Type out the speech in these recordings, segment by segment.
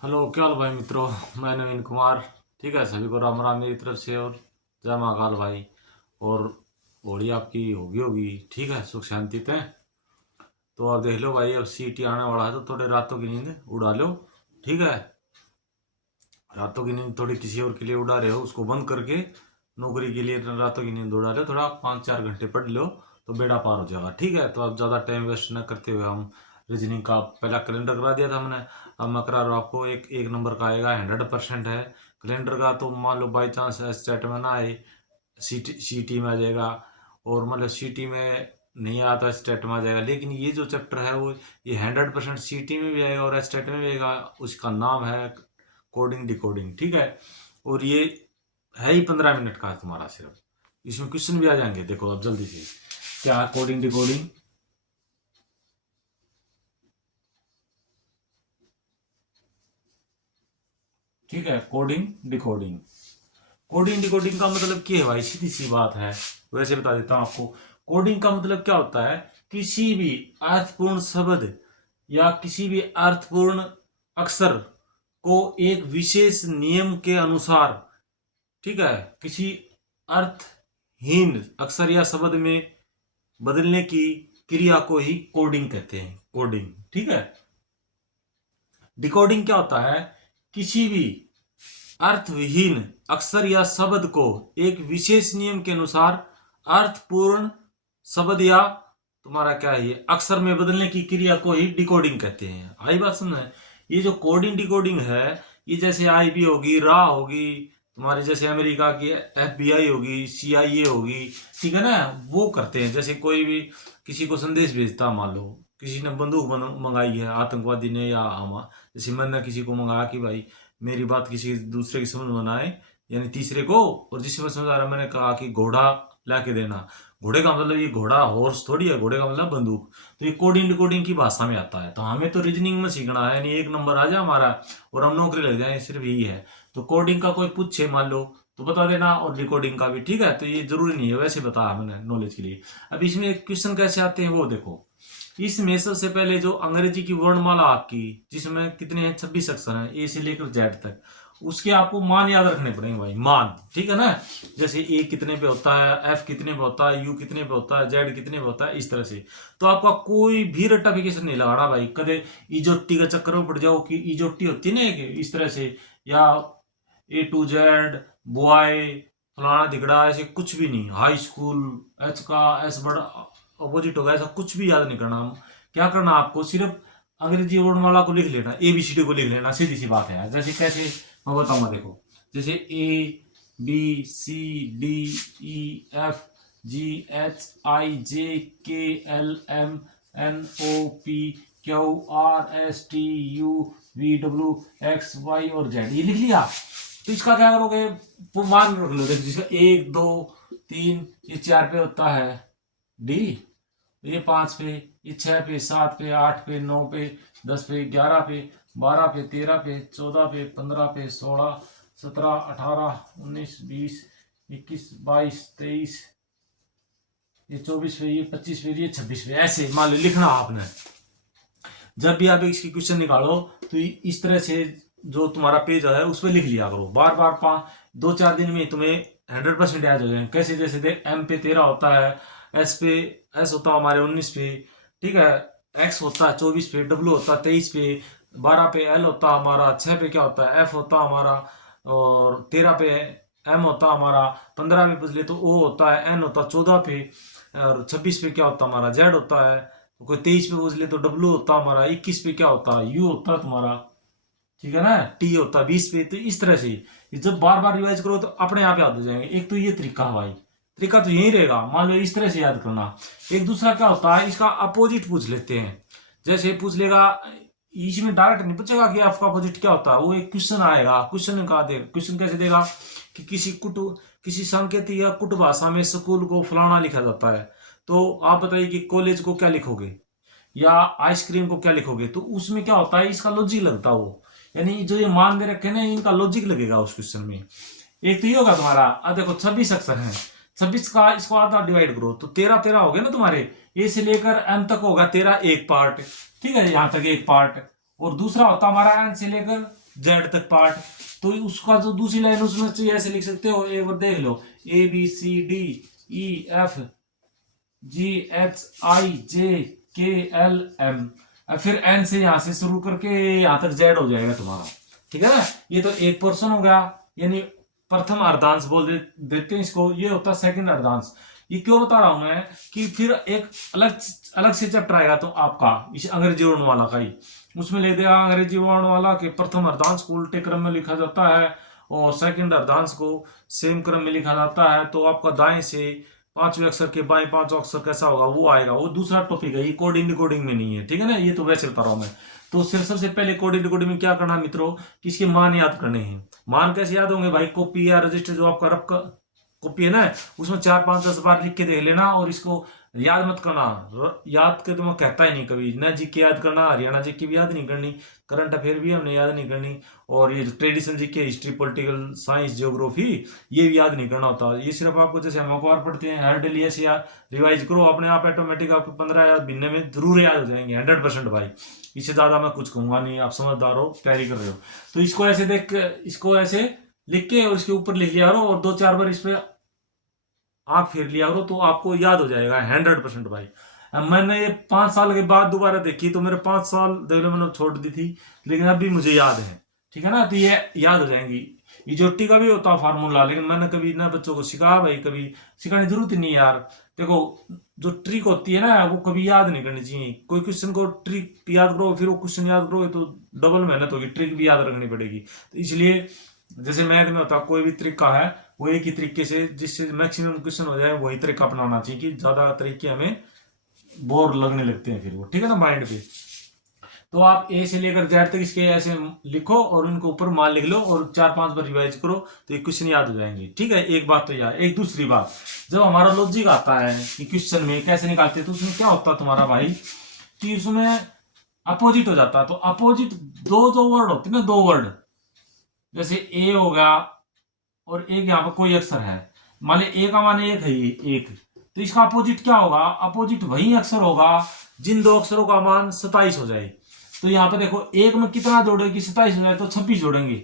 Hello, क्या हाल भाई मित्रों। मैं नवीन कुमार। ठीक है, सभी को राम राम मेरी तरफ से और जय महाकाल भाई। और होली आपकी होगी होगी, ठीक है, सुख शांति पे। तो आप देख लो भाई, अब सीटी आने वाला है तो थोड़े रातों की नींद उड़ा लो। ठीक है, रातों की नींद थोड़ी किसी और के लिए उड़ा रहे हो उसको बंद करके नौकरी के लिए रातों की नींद उड़ा रहे हो, थोड़ा 5-4 घंटे पढ़ लो तो बेड़ा पार हो जाएगा। ठीक है, तो आप ज़्यादा टाइम वेस्ट न करते हुए हम रीजनिंग का पहला कैलेंडर करा दिया था हमने। अब मैं करा रहा हूँ आपको, एक एक नंबर का आएगा, 100% है कैलेंडर का। तो मान लो बाई चांस स्टेट में ना आए, सी टी में आ जाएगा। और मतलब सी टी में नहीं आया तो स्टेट में आ जाएगा। लेकिन ये जो चैप्टर है वो ये 100% सी टी में भी आएगा और स्टेट में भी आएगा। उसका नाम है कोडिंग डिकोडिंग। ठीक है, और ये है ही 15 मिनट का तुम्हारा सिर्फ। इसमें क्वेश्चन भी आ जाएंगे, देखो अब जल्दी से। क्या कोडिंग डिकोडिंग? ठीक है, कोडिंग डिकोडिंग। कोडिंग डिकोडिंग का मतलब क्या है भाई? सीधी सी बात है, वैसे बता देता हूँ आपको। कोडिंग का मतलब क्या होता है? किसी भी अर्थपूर्ण शब्द या किसी भी अर्थपूर्ण अक्षर को एक विशेष नियम के अनुसार, ठीक है, किसी अर्थहीन अक्षर या शब्द में बदलने की क्रिया को ही कोडिंग कहते हैं, कोडिंग। ठीक है, डिकोडिंग क्या होता है? किसी भी अर्थविहीन अक्षर या शब्द को एक विशेष नियम के अनुसार अर्थपूर्ण शब्द या तुम्हारा क्या है ये अक्षर में बदलने की क्रिया को ही डिकोडिंग कहते हैं। आई बात समझ? ये जो कोडिंग डिकोडिंग है, ये जैसे आईबी होगी, रा होगी, तुम्हारी जैसे अमेरिका की एफबीआई होगी, सीआईए होगी, ठीक है ना, वो करते हैं। जैसे कोई भी किसी को संदेश भेजता, मान लो किसी ने बंदूक मंगाई है, आतंकवादी ने या हम, जैसे मैंने किसी को मंगाया कि भाई मेरी बात किसी दूसरे की समझ में ना आए, यानी तीसरे को, और जिससे मैं समझ आ रहा, मैंने कहा कि घोड़ा ला के देना। घोड़े का मतलब ये घोड़ा हॉर्स थोड़ी है, घोड़े का मतलब बंदूक। तो ये कोडिंग डिकोडिंग की भाषा में आता है। तो हमें तो रीजनिंग में सीखना है, यानी एक नंबर आ जाए हमारा और हम नौकरी लग जाए, सिर्फ यही है। तो कोडिंग का कोई पूछे मान लो तो बता देना, और डिकोडिंग का भी। ठीक है, तो ये जरूरी नहीं है, वैसे बताया मैंने नॉलेज के लिए। अब इसमें क्वेश्चन कैसे आते हैं वो देखो। इसमें सबसे पहले जो अंग्रेजी की वर्णमाला आपकी, जिसमें कितने हैं, 26 अक्षर हैं, ए से लेकर जेड तक, उसके आपको मान याद रखने पड़ेंगे भाई, मान। ठीक है ना, जैसे ए कितने पे होता है, एफ कितने पे होता है, यू कितने पे होता है, जेड कितने पे होता है, इस तरह से। तो आपका कोई भी रट्टाफिकेशन नहीं लगाना भाई, कदे इजोट्टी का चक्कर में पड़ जाओ कि इजोट्टी होती है ना एक इस तरह से, या ए टू जेड, बॉय, फलाना दिगड़ा, ऐसे कुछ भी नहीं। हाई स्कूल, एच का एस बड़ा अपोजिट होगा, ऐसा कुछ भी याद नहीं करना। क्या करना आपको, सिर्फ अंग्रेजी वर्णमाला को लिख लेना, ABCD को लिख लेना, सीधी सी बात है। जैसे कैसे मैं बताऊंगा, देखो। जैसे ABCDEFGHIJKLMNOPQRSTUVWXY और जेड, ये लिख लिया। तो इसका क्या करोगे, वो मान रख लो। देखो, जिसका 1 2 3 ये 4 पे होता है डी, ये 5 पे, ये 6 पे, 7 पे, 8 पे, 9 पे, 10 पे, 11 पे, 12 पे, 13 पे, 14 पे, 15 पे, 16, 17, 18, 19, 20, 21, 22, 23, ये 24 पे, ये 25 पे, ये 26 पे, ऐसे मान लो लिखना आपने। जब भी आप इसकी क्वेश्चन निकालो तो इस तरह से जो तुम्हारा पेज है उस पर लिख लिया करो, बार बार 2-4 दिन में तुम्हें 100% याद हो जाएंगे। कैसे? जैसे देख, एम पे 13 होता है, एस पे एस होता है हमारे 19 पे, ठीक है, एक्स होता है 24 पे, डब्ल्यू होता है 23 पे, 12 पे एल होता है हमारा, 6 पे क्या होता है, एफ होता है हमारा, और 13 पे एम होता है हमारा, 15 पे पूछ ले तो ओ होता है, एन होता है 14 पे, और 26 पे क्या होता है हमारा, जेड होता है। कोई 23 पे पूछ ले तो डब्ल्यू होता है हमारा, 21 पे क्या होता है, यू होता है तुम्हारा, ठीक है ना, टी होता है 20 पे। तो इस तरह से जब बार बार रिवाइज करो तो अपने आप याद हो जाएंगे। एक तो ये तरीका है भाई, तरीका तो यही रहेगा। मान लो इस तरह से याद करना। एक दूसरा क्या होता है, इसका अपोजिट पूछ लेते हैं। जैसे पूछ लेगा, इसमें डायरेक्ट नहीं पूछेगा कि आपका अपोजिट क्या होता है, वो एक क्वेश्चन आएगा। क्वेश्चन का दे, क्वेश्चन कैसे देगा कि किसी सांकेतिक या कुट भाषा में स्कूल को फलाना लिखा जाता है, तो आप बताइए कि कॉलेज को क्या लिखोगे या आइसक्रीम को क्या लिखोगे। तो उसमें क्या होता है, इसका लॉजिक लगता है वो, यानी जो ये मान दे रखे ना, इनका लॉजिक लगेगा उस क्वेश्चन में। एक तो ये होगा तुम्हारा, अब देखो 26 अक्षर हैं, 26 का इसको आधा डिवाइड करो तो 13 हो गए ना तुम्हारे। ए से लेकर एम तक होगा 13 एक पार्ट, ठीक है, यहां तक एक पार्ट। और दूसरा होता हमारा एन से लेकर जेड तक पार्ट, तो उसका जो दूसरी लाइन उसमें चाहिए ऐसे लिख सकते हो, एक बार देख लो, A B C D E F G H I J K L M, फिर एन से यहां से शुरू करके यहां तक जेड हो जाएगा तुम्हारा, ठीक है ना। ये तो एक पोर्शन हो गया, यानी प्रथम अर्धांश देते हैं इसको, ये होता है सेकंड अर्धांश। ये क्यों बता रहा हूं मैं कि फिर एक अलग अलग से चैप्टर आएगा तो आपका इस अंग्रेजी वर्णमाला का ही, उसमें ले देगा अंग्रेजी वर्णमाला के प्रथम अर्धांश को उल्टे क्रम में लिखा जाता है और सेकंड अर्धांश को सेम क्रम में लिखा जाता है। तो आपका दाएं से पांचवें अक्षर के बाएं पांचों अक्षर कैसा होगा वो आएगा, वो दूसरा टॉपिक है, ये कोडिंग डिकोडिंग में नहीं है, ठीक है ना। ये तो वैसे बता रहा हूं मैं। तो सिर्फ सबसे पहले कोडिंग डिकोडिंग में क्या करना है मित्रों, कि इसके मान याद करने हैं। मान कैसे याद होंगे भाई, कॉपी या रजिस्टर जो आपका रफ कॉपी है ना, उसमें 4-5-10 बार लिख के देख लेना और इसको याद मत करना। याद के तो मैं कहता ही नहीं कभी, न जीके याद करना, हरियाणा जीके भी याद नहीं करनी, करंट अफेयर भी हमने याद नहीं करनी, और ये traditional GK, history, political science, geography, ये भी याद नहीं करना होता। ये सिर्फ आपको जैसे हम अखबार पढ़ते हैं हर डेली ऐसे याद रिवाइज करो, अपने आप ऑटोमेटिक आपको 15 याद महीने में जरूर याद हो जाएंगे 100% भाई। इससे ज्यादा मैं कुछ कहूंगा नहीं, आप समझदार हो, तैयारी कर रहे हो। तो इसको ऐसे देख, इसको ऐसे लिख के और इसके ऊपर लिख लिया करो और 2-4 बार इस पे आंख फेर लिया करो तो आपको याद हो जाएगा 100% भाई। अब मैंने ये 5 साल के बाद दोबारा देखी तो मेरे 5 साल देख लो मैंने छोड़ दी थी, लेकिन अभी मुझे याद है, ठीक है ना। तो ये याद हो जाएंगी। इजोटी का भी होता फार्मूला, लेकिन मैंने कभी ना बच्चों को सिखाया भाई, कभी सिखाने की जरूरत ही नहीं यार। देखो जो ट्रिक होती है ना वो कभी याद नहीं करनी चाहिए। कोई क्वेश्चन को ट्रिक याद करो फिर वो क्वेश्चन याद करो तो डबल मेहनत होगी, ट्रिक भी याद रखनी पड़ेगी। तो इसलिए जैसे मैथ में होता कोई भी तरीका है वो एक ही तरीके से जिससे मैक्सिमम क्वेश्चन हो जाए वही तरीका अपनाना चाहिए, कि ज्यादा तरीके हमें बोर लगने लगते हैं फिर वो, ठीक है ना, माइंड पे। तो आप ए से लेकर जेड तक इसके ऐसे लिखो और उनको ऊपर मान लिख लो और 4-5 बार रिवाइज करो तो ये क्वेश्चन याद हो जाएंगे, ठीक है। एक बात तो यार, एक दूसरी बात, जब हमारा लॉजिक आता है कि क्वेश्चन में कैसे निकालते हैं तो उसमें क्या होता है तुम्हारा भाई, कि उसमें अपोजिट हो जाता है। तो अपोजिट दो जो वर्ड होते हैं ना, दो वर्ड, जैसे ए होगा और एक यहाँ पर कोई अक्षर है, मान ली ए का मान एक है, एक, तो इसका अपोजिट क्या होगा, अपोजिट वही अक्षर होगा जिन दो अक्षरों का मान 27 हो जाए। तो यहाँ पे देखो एक में कितना जोड़ेगी, 27 हो जाए तो 26 जोड़ेंगे,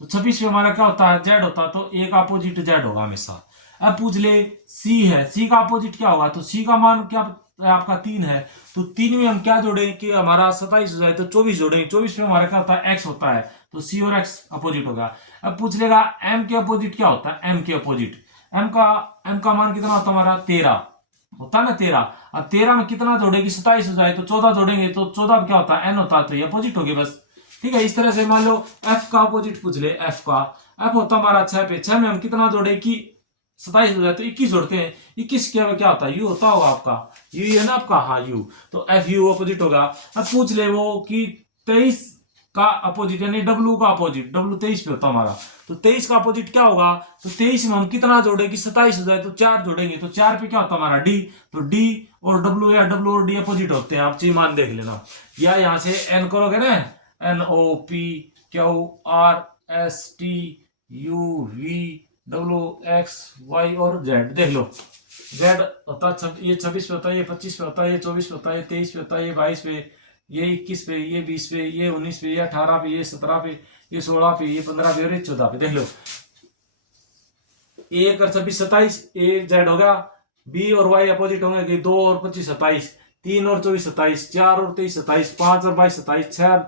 तो 26 में हमारा क्या होता है, जेड होता है, तो ए का अपोजिट जेड होगा हमेशा। अब पूछ ले सी है, सी का अपोजिट क्या होगा, तो सी का मान क्या आपका 3 है, तो 3 में हम क्या जोड़ेंगे कि हमारा 27 हो जाए तो 24 जोड़ेंगे, 24 में हमारा क्या होता है, एक्स होता है, तो सी और एक्स अपोजिट होगा। अब पूछ लेगा एम के अपोजिट क्या होता है, एम के अपोजिट, एम का मान कितना होता है हमारा 13 होता है ना, 13। अब 13 में कितना जोड़ेगी, 27 हो जाए तो 14 जोड़ेंगे, तो 14 क्या होता है, एन होता है, तो ये अपोजिट हो गया बस, ठीक है। इस तरह से मान लो एफ का अपोजिट पूछ ले, एफ होता हमारा 6 पे, 6 में हम कितना जोड़े कि 27 हो जाए तो 21 जोड़ते हैं, 21 क्या होता है, यू होता होगा आपका, यू है ना आपका, हाँ यू, तो एफ यू अपोजिट होगा। अब पूछ ले वो कि 23 का अपोजिट यानी डब्ल्यू का अपोजिट, डब्ल्यू 23 पे होता हमारा, तो 23 का अपोजिट क्या होगा, तो 23 में हम कितना जोड़े कि 27 हो जाए तो 4 जोड़ेंगे, तो 4 पे क्या होता है हमारा डी, तो डी और डब्ल्यू या डब्ल्यू और डी अपोजिट होते हैं, आप चाहिए मान देख लेना। या यहां से एन करोगे ना, N O P Q R S T U V W X Y और जेड, देख लो जेड होता है ये 26 पे होता है, ये 25 पे होता है, ये 24 पे होता है, ये 23 पे होता है, ये 22 पे, ये 21 पे, ये 20 पे, ये 19 पे, ये 18 पे, ये 17 पे, ये 16 पे, ये 15 पे और ये 14 पे, देख लो ए कर 26 27, ए जेड होगा, बी और वाई अपोजिट होंगे कि 2 और 25 27, 3 और 24 27, 4 और 23 27, 5 और 22 27, 6 और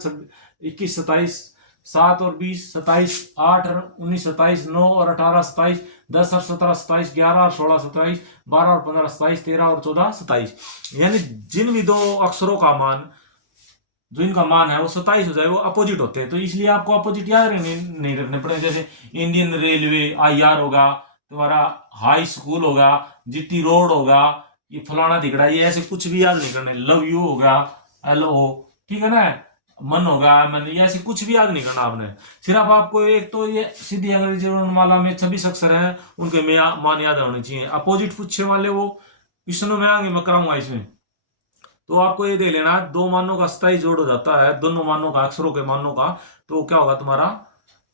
21 27, 7 और 20 27, 8 और 19 27, 9 और 18 27, 10 और 17 27, 11 और 16 27, 12 और 15 27, 13 और 14 27, यानी जिन भी दो अक्षरों का मान जो इनका मान है वो 27 हो जाए वो अपोजिट होते हैं। तो इसलिए आपको अपोजिट याद नहीं रखने पड़े, जैसे इंडियन रेलवे IR होगा, तुम्हारा हाई स्कूल होगा, GT रोड होगा, ये फलाना दिखड़ा, ये ऐसे कुछ भी याद नहीं करना। लव यू होगा LO, ठीक है ना, मन होगा मन, ये ऐसे कुछ भी याद नहीं करना आपने। सिर्फ आपको एक तो ये सीधी अंग्रेजी वर्णमाला में 26 अक्षर हैं उनके मान याद होने चाहिए। अपोजिट पूछने वाले वो क्वेश्चनों में आगे मैं कराऊंगा इसमें, तो आपको ये देख लेना, दो मानों का 27 जोड़ हो जाता है, दोनों मानों का, अक्षरों के मानों का, तो क्या होगा तुम्हारा,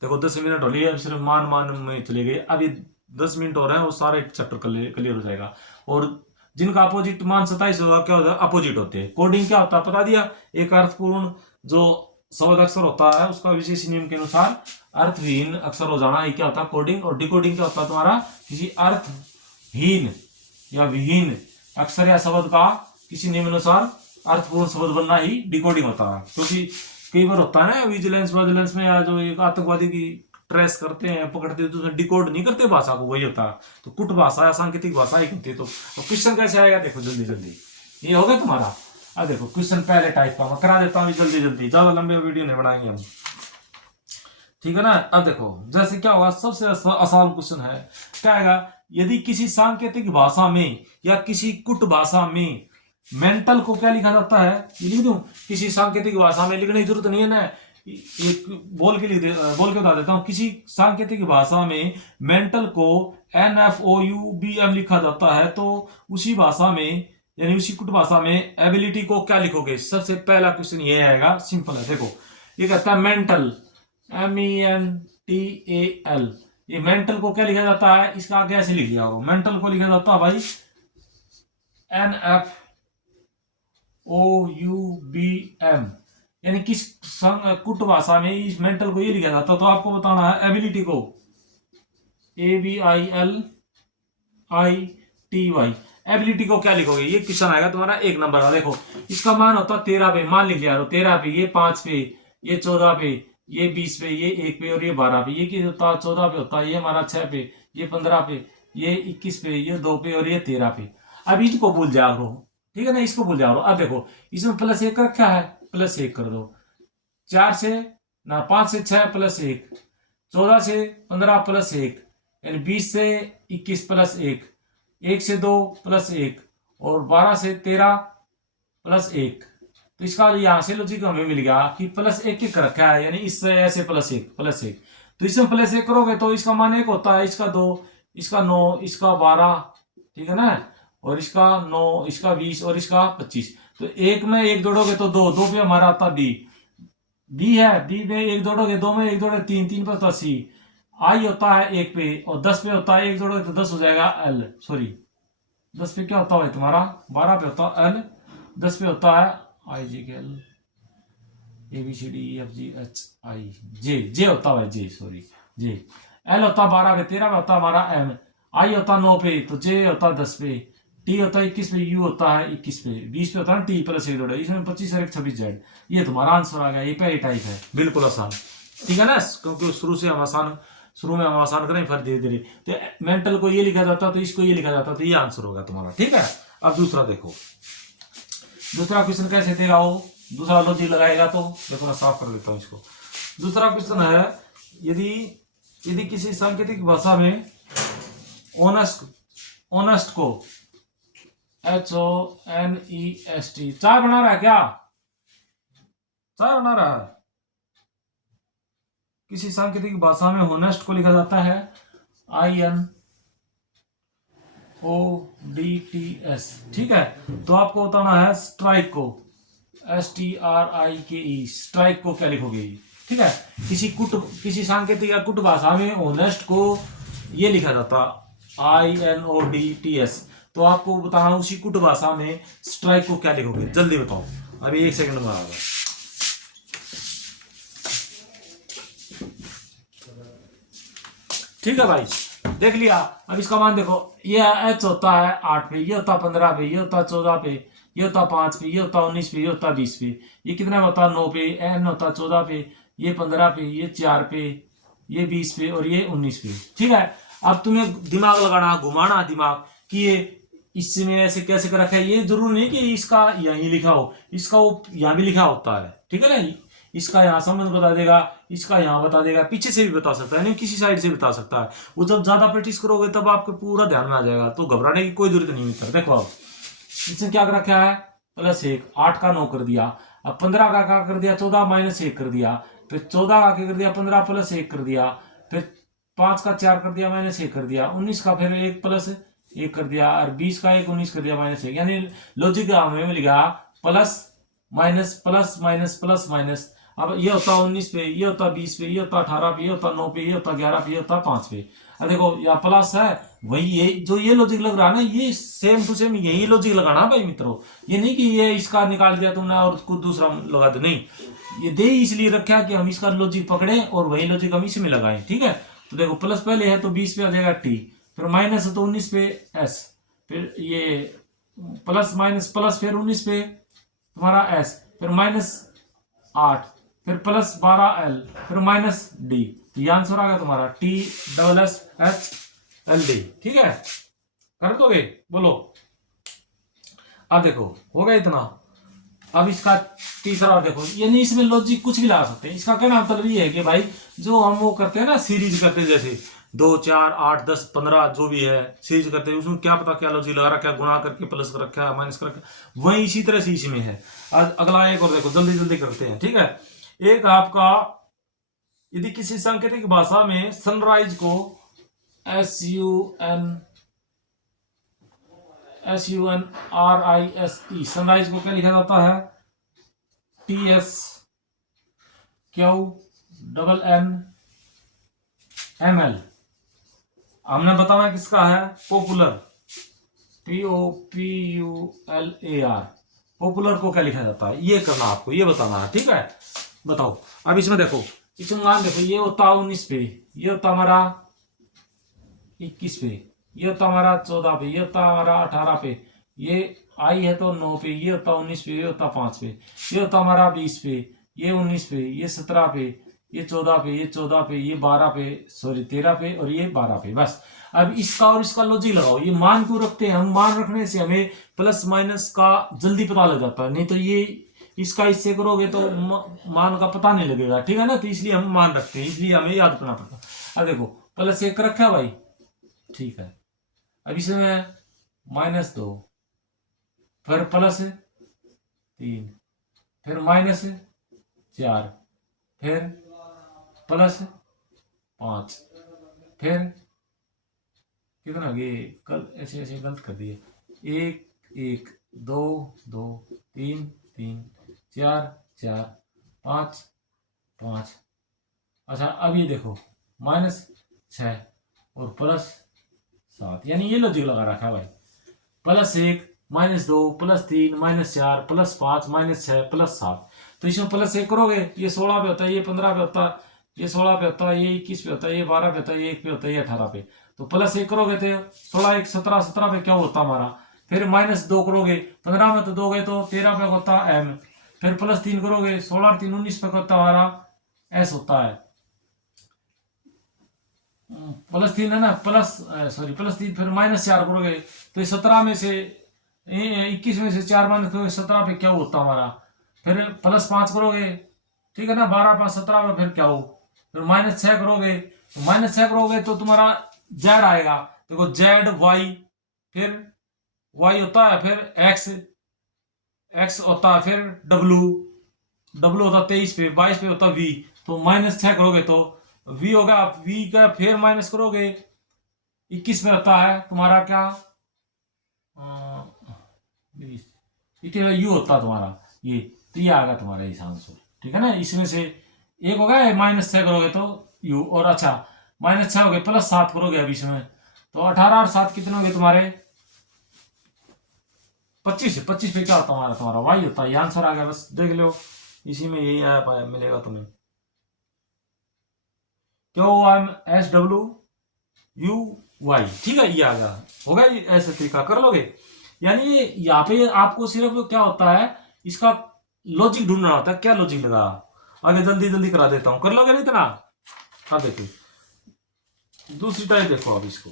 देखो 10 मिनट हो लिए, अब सिर्फ मान में चले गए, अभी 10 मिनट हो रहे हैं, वो सारे चैप्टर क्लियर हो जाएगा। और जिनका अपोजिट मान 27 होगा क्या होता है, अपोजिट होते हैं। कोडिंग क्या होता है पता दिया, एक अर्थपूर्ण जो शब्द अक्षर होता है उसका विशेष नियम के अनुसार अर्थहीन अक्षर हो जाना, ये क्या होता है कोडिंग। और डिकोडिंग क्या होता है तुम्हारा किसी अर्थहीन या विहीन अक्षर या शब्द का किसी नियमानुसार अर्थपूर्ण शब्द बनना ही डिकोडिंग होता है। क्योंकि कई बार होता है ना विजिलेंस वाजिलेंस में या जो एक आतंकवादी की ट्रेस करते हैं पकड़ते हैं तो उसमें डिकोड नहीं करते भाषा को, वही होता है। तो कुट भाषा या सांकेतिक भाषा एक होती है। तो क्वेश्चन कैसे आएगा देखो जल्दी जल्दी, ये हो गया तुम्हारा। अब देखो क्वेश्चन पहले टाइप का मैं करा देता हूँ जल्दी जल्दी, ज्यादा लंबे वीडियो नहीं बनाएंगे हम, ठीक है ना। अब देखो जैसे क्या होगा, सबसे आसान क्वेश्चन है, क्या आएगा, यदि किसी सांकेतिक भाषा में या किसी कुट भाषा में मेंटल को क्या लिखा जाता है, ये लिख दूं। किसी सांकेतिक भाषा में लिखने की जरूरत नहीं है ना, एक बोल के बता देता हूं। किसी सांकेतिक भाषा में मेंटल को NFOUBM लिखा जाता है, तो उसी भाषा में यानी उसी कुट भाषा में एबिलिटी को क्या लिखोगे। सबसे पहला क्वेश्चन ये आएगा, सिंपल है। देखो ये कहता है मेंटल MENTAL, ये मेंटल को क्या लिखा जाता है, इसका आगे ऐसे लिख लिया हो। मेंटल को लिखा जाता है भाई NFOUBM, यानी किस कुट भाषा में इस मेंटल को ये लिखा जाता है। तो आपको बताना है एबिलिटी को ABILITY, एबिलिटी को क्या लिखोगे। ये क्वेश्चन आएगा तुम्हारा 1 नंबर का। देखो इसका मान होता है 13 पे, मान लिख लिया 13 पे, ये 5 पे, ये 14 पे, ये 20 पे, ये 1 पे और ये 12 पे। ये किस होता है 14 पे होता है, ये हमारा 6 पे, ये 15 पे, ये 21 पे, ये 2 पे और ये 13 पे। अब इसको भूल जाओ, ठीक है ना, इसको भूल जाओ। अब देखो इसमें +1 रखा है, +1 कर दो। 4 से ना 5 से 6 +1, 14 से 15 +1, यानी 20 से 21 +1, 1 से 2 +1 और 12 से 13 +1। तो इसका यहां से लॉजिक हमें मिल गया कि +1 रखा है, यानी इससे ऐसे +1। तो इसमें +1 करोगे तो इसका मान 1 होता है, इसका 2, इसका 9, इसका 12, ठीक है ना, और इसका 9, इसका 20 और इसका 25। तो 1 में 1 जोड़ोगे तो 2 पे हमारा आता बी है, बी में 1 जोड़ोगे, 2 में 1 जोड़ोगे 3 पर होता C, आई होता है 1 पे और 10 पे होता है 1 जोड़ोगे तो 10 हो जाएगा L, सॉरी 10 पे क्या होता है तुम्हारा 12 पे होता है L, 10 पे होता है IGL ABCDEFGHI J होता है J, सॉरी J। L होता है 12 पे, 13 पे होता है हमारा M, I होता है 9 पे तो J होता है 10 पे, T होता है 21 पे, U होता है 21 पे, 20 पे होता है T +1 जोड़े, इसमें 25 और 26Z। ये तुम्हारा आंसर आ गया, ये पहली टाइप है, बिल्कुल आसान, ठीक है ना। क्योंकि शुरू में हम आसान करें फिर धीरे धीरे। तो मेंटल को ये लिखा जाता तो इसको ये लिखा जाता, तो ये आंसर होगा तुम्हारा, ठीक है। अब दूसरा देखो, दूसरा क्वेश्चन कैसे देगा वो, दूसरा लॉजिक लगाएगा। तो देखो मैं साफ कर लेता हूँ इसको। दूसरा क्वेश्चन है, यदि किसी सांकेतिक भाषा में ऑनेस्ट को HONEST, चाय बना रहा है क्या, चाय बना रहा है, किसी सांकेतिक भाषा में होनेस्ट को लिखा जाता है INODTS, ठीक है। तो आपको बताना है स्ट्राइक को STRIKE, स्ट्राइक को क्या लिखोगे, ठीक है। किसी सांकेतिक या कुट भाषा में होनेस्ट को ये लिखा जाता INODTS, तो आपको बताना उसी कुट भाषा में स्ट्राइक को क्या लिखोगे, जल्दी बताओ, अभी 1 सेकंड में आएगा। ठीक है भाई, देख लिया। अब इसका मान देखो, ये H होता है 8 पे, ये होता 15 पे, ये होता 14 पे, ये होता 5 पे, ये होता 19 पे, ये होता 20 पे, ये कितने में होता 9 पे, N होता 14 पे, ये 15 पे, ये 4 पे, ये 20 पे और ये 19 पे, ठीक है। अब तुम्हें दिमाग लगाना, घुमाना दिमाग कि ये इसमें ऐसे कैसे कर रखा है। ये जरूर नहीं कि इसका यहीं लिखा हो, इसका वो यहाँ भी लिखा होता है, ठीक है ना। इसका यहाँ संबंध बता देगा, इसका यहाँ बता देगा, पीछे से भी बता सकता है, नहीं किसी साइड से बता सकता है। वो जब ज्यादा प्रैक्टिस करोगे तब आपके पूरा ध्यान में आ जाएगा, तो घबराने की कोई जरूरत नहीं होती। देखो अब इसने क्या कर रखा है, +1, 8 का 9 कर दिया, अब 15 का क्या कर दिया 14 -1 कर दिया, फिर 14 का क्या कर दिया 15 +1 कर दिया, फिर 5 का 4 कर दिया -1 कर दिया, 19 का फिर 1 +1 कर दिया और 20 का 1 19 कर दिया -1, यानी लॉजिक हमें मिल गया plus minus plus minus plus minus. अब ये होता 19 पे, ये होता 20 पे, ये होता 18 पे, ये होता 9 पे, ये होता 11 पे, ये होता 5 पे। अब देखो यहाँ प्लस है वही ये जो ये लॉजिक लग रहा है ना, ये सेम टू सेम यही लॉजिक लगाना भाई मित्रों। ये नहीं कि ये इसका निकाल दिया तुमने और उसको दूसरा लगा दो, नहीं। ये दे इसलिए रखा कि हम इसका लॉजिक पकड़े और वही लॉजिक हम इसमें लगाएं, ठीक है। तो देखो प्लस पहले है तो 20 पे आ जाएगा टी, फिर माइनस है तो 19 पे एस, फिर ये प्लस माइनस प्लस, फिर 19 पे तुम्हारा एस, फिर माइनस 8, फिर प्लस 12 एल, फिर माइनस डी। तो ये आंसर आ गया तुम्हारा T double S H L D, ठीक है। कर दोगे, बोलो। अब देखो हो गया इतना। अब इसका तीसरा और देखो, यानी इसमें लॉजिक कुछ भी लगा सकते हैं। इसका कहना मतलब ये है कि भाई जो हम वो करते हैं ना, सीरीज करते हैं, जैसे 2 4 8 10 15 जो भी है सीरीज करते हैं, उसमें क्या पता क्या लॉजिक लगा रखा है, गुणा करके प्लस कर रखा है, माइनस कर रखा है, वही इसी तरह से इसमें है। आज अगला एक और देखो, जल्दी जल्दी करते हैं, ठीक है। एक आपका, यदि किसी सांकेतिक भाषा में सनराइज को SUNRISE, सनराइज को क्या लिखा जाता है, TSQNNML। हमने बताना किसका है, पॉपुलर, POPULAR, पॉपुलर को क्या लिखा जाता है, ये करना आपको, ये बताना है, ठीक है। बताओ। अब इसमें देखो, इसमें मान देखो, ये होता 19 पे, ये होता हमारा 21 पे, ये होता हमारा 14 पे, ये होता हमारा 18 पे, ये आई है तो 9 पे, ये होता 19 पे, ये होता 5 पे, ये होता हमारा 20 पे, ये 19 पे, ये 17 पे, ये 14 पे, ये 14 पे, ये 12 पे, सॉरी 13 पे, और ये 12 पे। बस अब इसका और इसका लॉजिक लगाओ। ये मान क्यों रखते हैं हम, मान रखने से हमें प्लस माइनस का जल्दी पता लग जाता है, नहीं तो ये इसका इससे करोगे तो मान का पता नहीं लगेगा, ठीक है ना। तो इसलिए हम मान रखते हैं, इसलिए हमें याद करना पड़ता। अब देखो प्लस 1 रखा है भाई, ठीक है। अब इसमें -2, फिर +3, फिर -4, फिर +5, फिर कितना, ये कल ऐसे ऐसे गलत कर दिए, 1 1 2 2 3 3 4 4 5 5। अच्छा अब ये देखो -6 और +7, यानी ये लॉजिक लगा रखा है भाई, +1 -2 +3 -4 +5 -6 +7। तो इसमें +1 करोगे, ये 16 पे होता है, ये 15 पे होता है, ये 16 पे होता है, ये 21 पे होता है, ये 12 पे होता है, ये 1 पे होता है, ये 18 पे। तो +1 करोगे तो 16 1 17, 17 पे क्या होता हमारा, फिर -2 करोगे, 15 में तो 2 गए तो 13 पे होता है M, फिर +3 करोगे, 16 3 19 पे होता हमारा S होता है, +3 है ना, +3, फिर -4 करोगे तो 17 में से 21 में से 4 माइनस करोगे, 17 पे क्या होता हमारा, फिर +5 करोगे, ठीक है ना, 12 5 17 में फिर क्या हो, फिर -6 करोगे, तो -6 करोगे तो तुम्हारा Z आएगा। देखो Z Y, फिर Y होता है, फिर X होता है, फिर W होता है 23 पे, 22 पे होता है V। तो -6 करोगे तो V होगा, V का फिर माइनस करोगे, 21 में होता है तुम्हारा क्या, U होता है तुम्हारा ये, तो ये आएगा तुम्हारा इस आंसर, ठीक है ना। इसमें से एक होगा, -6 करोगे तो U, और अच्छा -6 हो गए, +7 करोगे अब इसमें, तो 18 और 7 कितने हो गए तुम्हारे, 25। 25 पे क्या होता है तुम्हारा Y होता है, ये आंसर आ गया। बस देख लो, इसी में यही आया पाया मिलेगा तुम्हें, QMSWUY, ठीक है, ये आ गया, होगा ये ऐसे तरीका कर लोगे। यानी यहाँ पे आपको सिर्फ क्या होता है, इसका लॉजिक ढूंढना होता है, क्या लॉजिक लगा। आगे जल्दी जल्दी करा देता हूं, कर लोगे ना इतना। हाँ देखो दूसरी टाइप देखो, अब इसको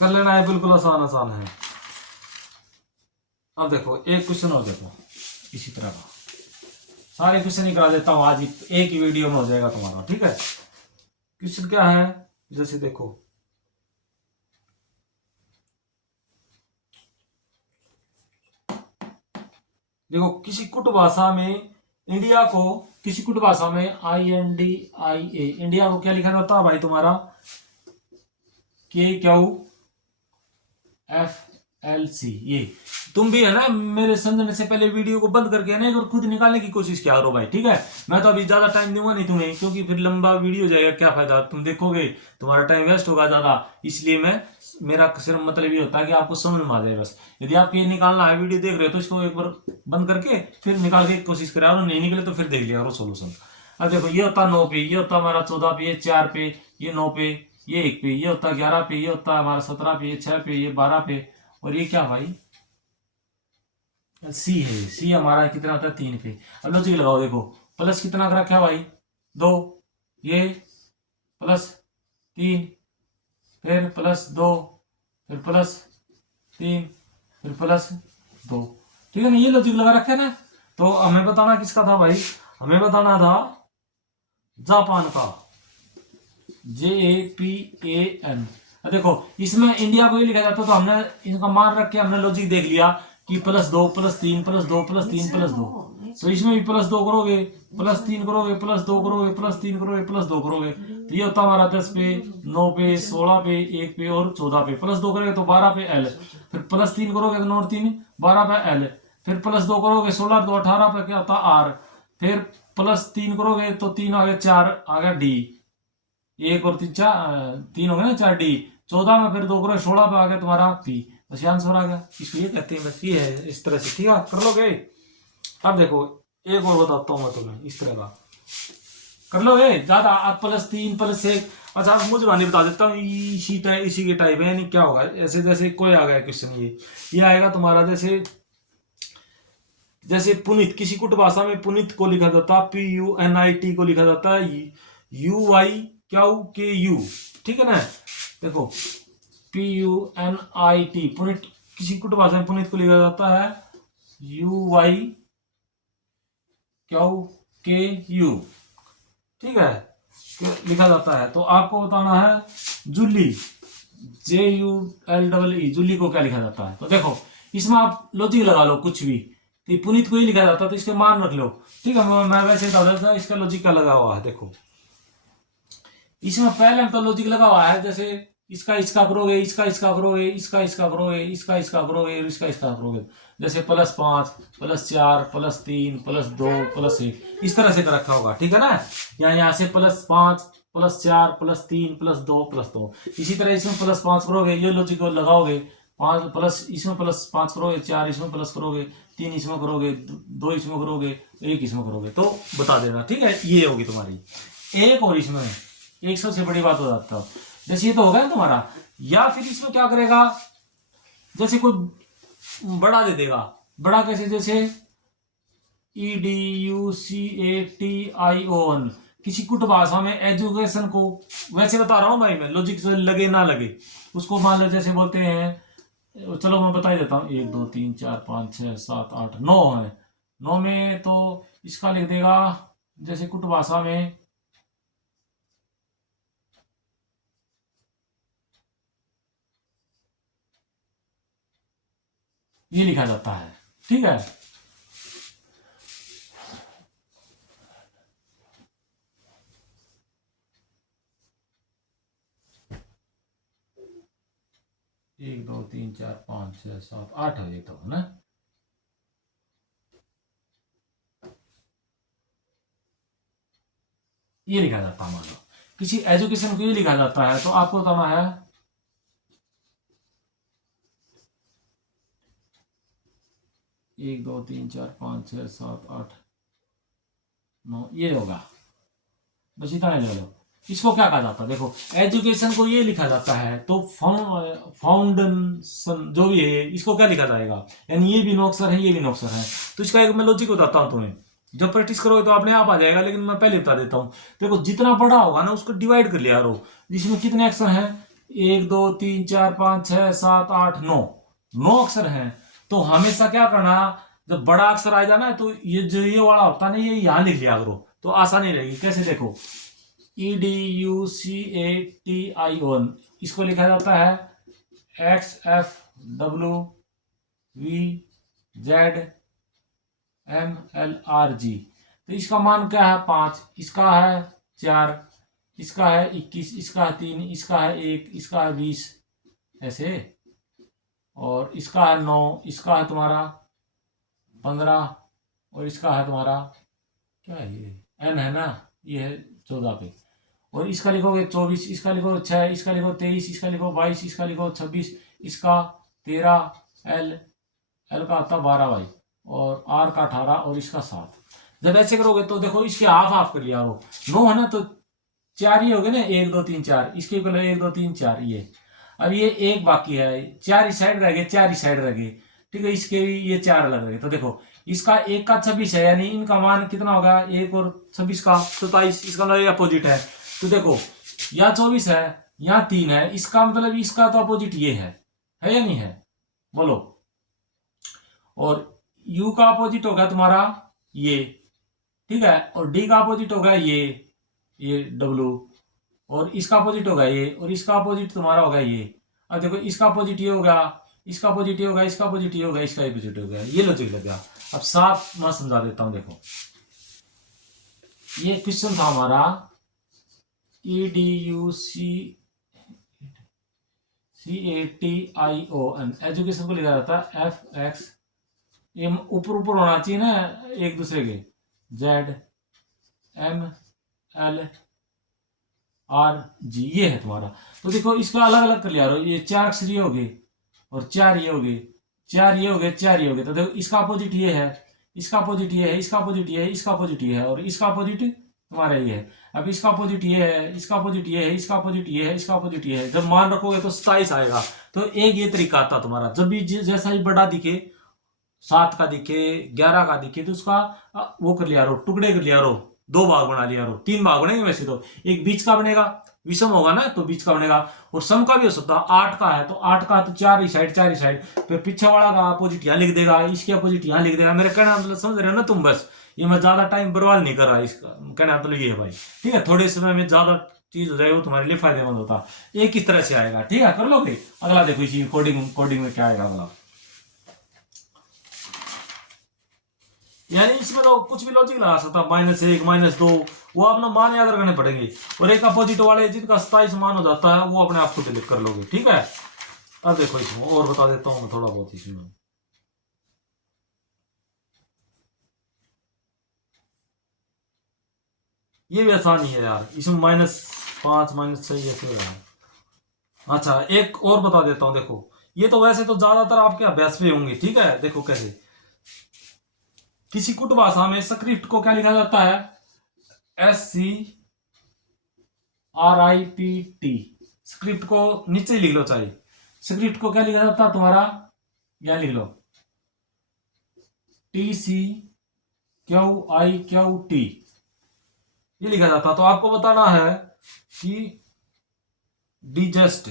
कर लेना है, बिल्कुल आसान आसान है। अब देखो एक क्वेश्चन और देखो इसी तरह का, सारे क्वेश्चन ही करा देता हूं आज, एक ही वीडियो में हो जाएगा तुम्हारा, ठीक है। क्वेश्चन क्या है, जैसे देखो किसी कुट भाषा में इंडिया को, किसी कुट भाषा में INDIA, इंडिया को क्या लिखा जाता है भाई तुम्हारा, KQFS, एल सी। ये तुम भी है ना मेरे समझने से पहले वीडियो को बंद करके है ना एक बार खुद निकालने की कोशिश किया करो भाई, ठीक है। मैं तो अभी ज्यादा टाइम दूंगा नहीं तुम्हें, क्योंकि फिर लंबा वीडियो हो जाएगा, क्या फायदा, तुम देखोगे तुम्हारा टाइम वेस्ट होगा ज्यादा। इसलिए मैं मेरा सिर्फ मतलब ये होता है कि आपको समझ में आ जाए बस। यदि आपको ये निकालना है, वीडियो देख रहे हो तो इसको एक बार बंद करके फिर निकाल के कोशिश करा, और नहीं निकले तो फिर देख लिया करो सोल्यूशन। अब देखो ये होता 9 पे, ये होता हमारा 14 पे, ये 4 पे, ये 9 पे, ये 1 पे, ये होता 11 पे, ये होता हमारा 17 पे, ये 6 पे, ये 12 पे, और ये क्या भाई सी है। सी हमारा कितना होता है 3 पे। अब लॉजिक लगाओ, देखो प्लस कितना कर रखा है भाई 2, ये प्लस 3, फिर प्लस 2, फिर प्लस 3, फिर प्लस 2, ठीक है ना। ये लॉजिक लगा रखे है ना। तो हमें बताना किसका था भाई, हमें बताना था जापान का, JAPAN। देखो इसमें इंडिया को ये लिखा जाता, तो हमने इनका मान रख के हमने लॉजिक देख लिया कि +2 +3 +2 +3 +2, तो इसमें भी +2 करोगे, +3 करोगे, +2 करोगे, +3 करोगे, +2 करोगे, तो ये होता हमारा 10 पे, 9 पे, 16 पे, 1 पे और 14 पे। +2 करोगे तो 12 पे L, फिर +3 करोगे तो 9 और 3 12 पे L, फिर +2 करोगे 16 तो 18 पे क्या होता R, फिर +3 करोगे तो 3 आ गया, 4 आ गया D, 1 और 3 4, 3 हो गए ना, 4 D, 14 में फिर 2 करोगे 16 पे आ गया तुम्हारा P, बस ये आंसर आ गया। इसको ये कहते हैं, बस ये है इस तरह से, ठीक है कर लोगे। अब देखो एक और बताता हूँ मैं तुम्हें, इस तरह का कर लोगे ज्यादा। आप +3 +1, अच्छा आप मुझे नहीं बता देता हूँ, इसी के टाइप है, यानी क्या होगा ऐसे, जैसे कोई आ गया क्वेश्चन, ये आएगा तुम्हारा, जैसे जैसे पुनीत, किसी कुट भाषा में पुनीत को लिखा जाता है PUNIT को लिखा जाता है UYKU, ठीक है ना। देखो PUNIT पुनीत, किसी कुट भाषा में पुनीत को लिखा जाता है UYKU, ठीक है, लिखा जाता है। तो आपको बताना है जूली, JULEE, जूली को क्या लिखा जाता है। तो देखो इसमें आप लॉजिक लगा लो कुछ भी, तो पुनीत को ही लिखा जाता है तो इसके मान रख लो, ठीक है। मैं वैसे बता देता इसका लॉजिक क्या लगा हुआ है। देखो इसमें पहले तो लॉजिक लगा हुआ है, जैसे इसका करोगे, इसका करोगे, इसका करोगे, इसका करोगे, और इसका करोगे, जैसे +5 +4 +3 +2 +1, इस तरह से कर रखा होगा, ठीक है ना। यहाँ से +5 +4 +3 +2 +2, इसी तरह इसमें +5 करोगे, ये लॉजिक लगाओगे, 5 प्लस इसमें +5 करोगे, 4 इसमें प्लस करोगे, 3 इसमें करोगे, 2 इसमें करोगे, 1 इसमें करोगे, तो बता देना, ठीक है। ये होगी तुम्हारी एक, और इसमें 100 से बड़ी बात हो जाता है, जैसे ये तो होगा ना तुम्हारा। या फिर इसमें क्या करेगा, जैसे कोई बड़ा दे देगा, बड़ा कैसे, जैसे EDUCATION, किसी कुट भाषा में एजुकेशन को, वैसे बता रहा हूं भाई मैं, लॉजिक से लगे ना लगे उसको, मान लो जैसे बोलते हैं, चलो मैं बता ही देता हूँ, 1 2 3 4 5 6 7 8 9 है, 9 में तो इसका लिख देगा, जैसे कुट भाषा में ये लिखा जाता है, ठीक है। एक दो तीन चार पाँच छह सात आठ है ये तो, है ना। ये लिखा जाता है, मान लो किसी एजुकेशन को ये लिखा जाता है, तो आपको बताना है 1 2 3 4 5 6 7 8 9, ये होगा, बस इतना ले लो। इसको क्या कहा जाता है, देखो एजुकेशन को ये लिखा जाता है, तो फाउंडेशन जो भी है इसको क्या लिखा जाएगा, यानी ये भी नो अक्षर है, ये भी नो अक्षर है। तो इसका एक मैं लॉजिक बताता हूँ तुम्हें, जब प्रैक्टिस करोगे तो अपने आप आ जाएगा, लेकिन मैं पहले बता देता हूँ। देखो जितना बड़ा होगा ना उसको डिवाइड कर लिया करो, जिसमें कितने अक्षर हैं, 1 2 3 4 5 6 7 8 9, 9 अक्षर हैं। तो हमेशा क्या करना, जब बड़ा अक्षर आ जाना तो ये जो ये वाला होता ना, ये यहाँ लिख लिया करो, तो आसानी रहेगी। कैसे, देखो EDUCATION, इसको लिखा जाता है XFWVZMLRG। तो इसका मान क्या है 5, इसका है 4, इसका है 21, इसका है 3, इसका है 1, इसका है 20, ऐसे। और इसका है 9, इसका है तुम्हारा 15, और इसका है तुम्हारा क्या है ये n है ना, ये है 14 पे। और इसका लिखोगे 24, इसका लिखो 6, इसका लिखो 23, इसका लिखो 22, इसका लिखो 26, इसका 13, एल का आता 12 भाई, और आर का 18, और इसका 7। जब ऐसे करोगे तो देखो इसके हाफ हाफ कर लिया हो, 9 है ना तो 4 ही हो गए ना, 1 2 3 4, इसके इक्वल 1 2 3 4 ये। अब ये एक बाकी है, 4 इस साइड रह गए, 4 इस साइड रह गए, ठीक है, इसके भी ये 4 अलग रह गए। तो देखो इसका 1 का 26 है, यानी इनका मान कितना होगा, 1 और 26 का 27, इसका मतलब अपोजिट है। तो देखो यहाँ 24 है, यहाँ 3 है, इसका मतलब इसका तो अपोजिट ये है या नहीं है, बोलो। और u का अपोजिट होगा तुम्हारा ये, ठीक है, और d का अपोजिट होगा ये w, और इसका अपोजिट होगा ये, और इसका अपोजिट तुम्हारा होगा ये। अब देखो इसका अपोजिट ये होगा, इसका अपोजिट ये होगा, इसका अपोजिट ये होगा, इसका अपोजिट होगा, ये लॉजिक लग गया। अब साफ मैं समझा देता हूं, देखो ये क्वेश्चन था हमारा EDUCATION, एजुकेशन को लिखा जाता है FX, ये ऊपर ऊपर होना चाहिए ना एक दूसरे के, ZMLRG, ये है तुम्हारा। तो देखो इसका अलग अलग कर लिया, ये 4 अक्षर ये हो गए, और 4 ये हो गए, 4 ये हो गए, 4 ये हो गए। तो देखो इसका अपोजिट ये है, इसका अपोजिट ये है, इसका अपोजिट ये है, इसका अपोजिट ये है, और इसका अपोजिट तुम्हारा ये है। अब इसका अपोजिट ये है, इसका अपोजिट ये है, इसका अपोजिट ये है, इसका अपोजिट ये है। जब मान रखोगे तो 27 आएगा। तो एक ये तरीका आता तुम्हारा, जब भी जैसा ही बड़ा दिखे, 7 का दिखे, 11 का दिखे, तो उसका वो कर लिया रो, टुकड़े कर लिया रो, 2 भाग बना लिया रो, 3 भाग बनेंगे वैसे तो, एक बीच का बनेगा, विषम होगा ना तो बीच का बनेगा, और सम का भी हो सकता है। 8 का है तो 8 का तो 4 ही साइड, 4 ही साइड, फिर पीछे वाला का अपोजिट यहाँ लिख देगा, इसके अपोजिट यहाँ लिख देगा। मेरे कहना मतलब समझ रहे हो ना तुम, बस ये मैं ज्यादा टाइम बर्बाद नहीं कर रहा, इसका कहना मतलब ये है भाई, ठीक है, थोड़े समय में ज्यादा चीज हो जाए वो तुम्हारे लिए फायदेमंद होता। एक किस तरह से आएगा, ठीक है, कर लोगे। अगला देखो इसी कोडिंग में क्या आएगा अगला, यानी इसमें तो कुछ भी लॉजिक लगा सकता, -1 -2, वो अपना मान याद रखने पड़ेंगे, और एक अपोजिट वाले जिनका 27 मान हो जाता है वो अपने आप को डिलीट कर लोगे, ठीक है। अब देखो इसमें और बता देता हूँ मैं थोड़ा बहुत इसमें, ये भी आसान ही है यार, इसमें -5 -6 ऐसे हो रहा है। अच्छा एक और बता देता हूँ, देखो ये तो वैसे तो ज्यादातर आपके अभ्यास में होंगे, ठीक है। देखो कैसे किसी कुट भाषा में स्क्रिप्ट को क्या लिखा जाता है, SCRIPT, स्क्रिप्ट को नीचे लिख लो, चाहिए स्क्रिप्ट को क्या लिखा जाता है तुम्हारा, यह लिख लो TCQIQT, ये लिखा जाता। तो आपको बताना है कि डिजेस्ट,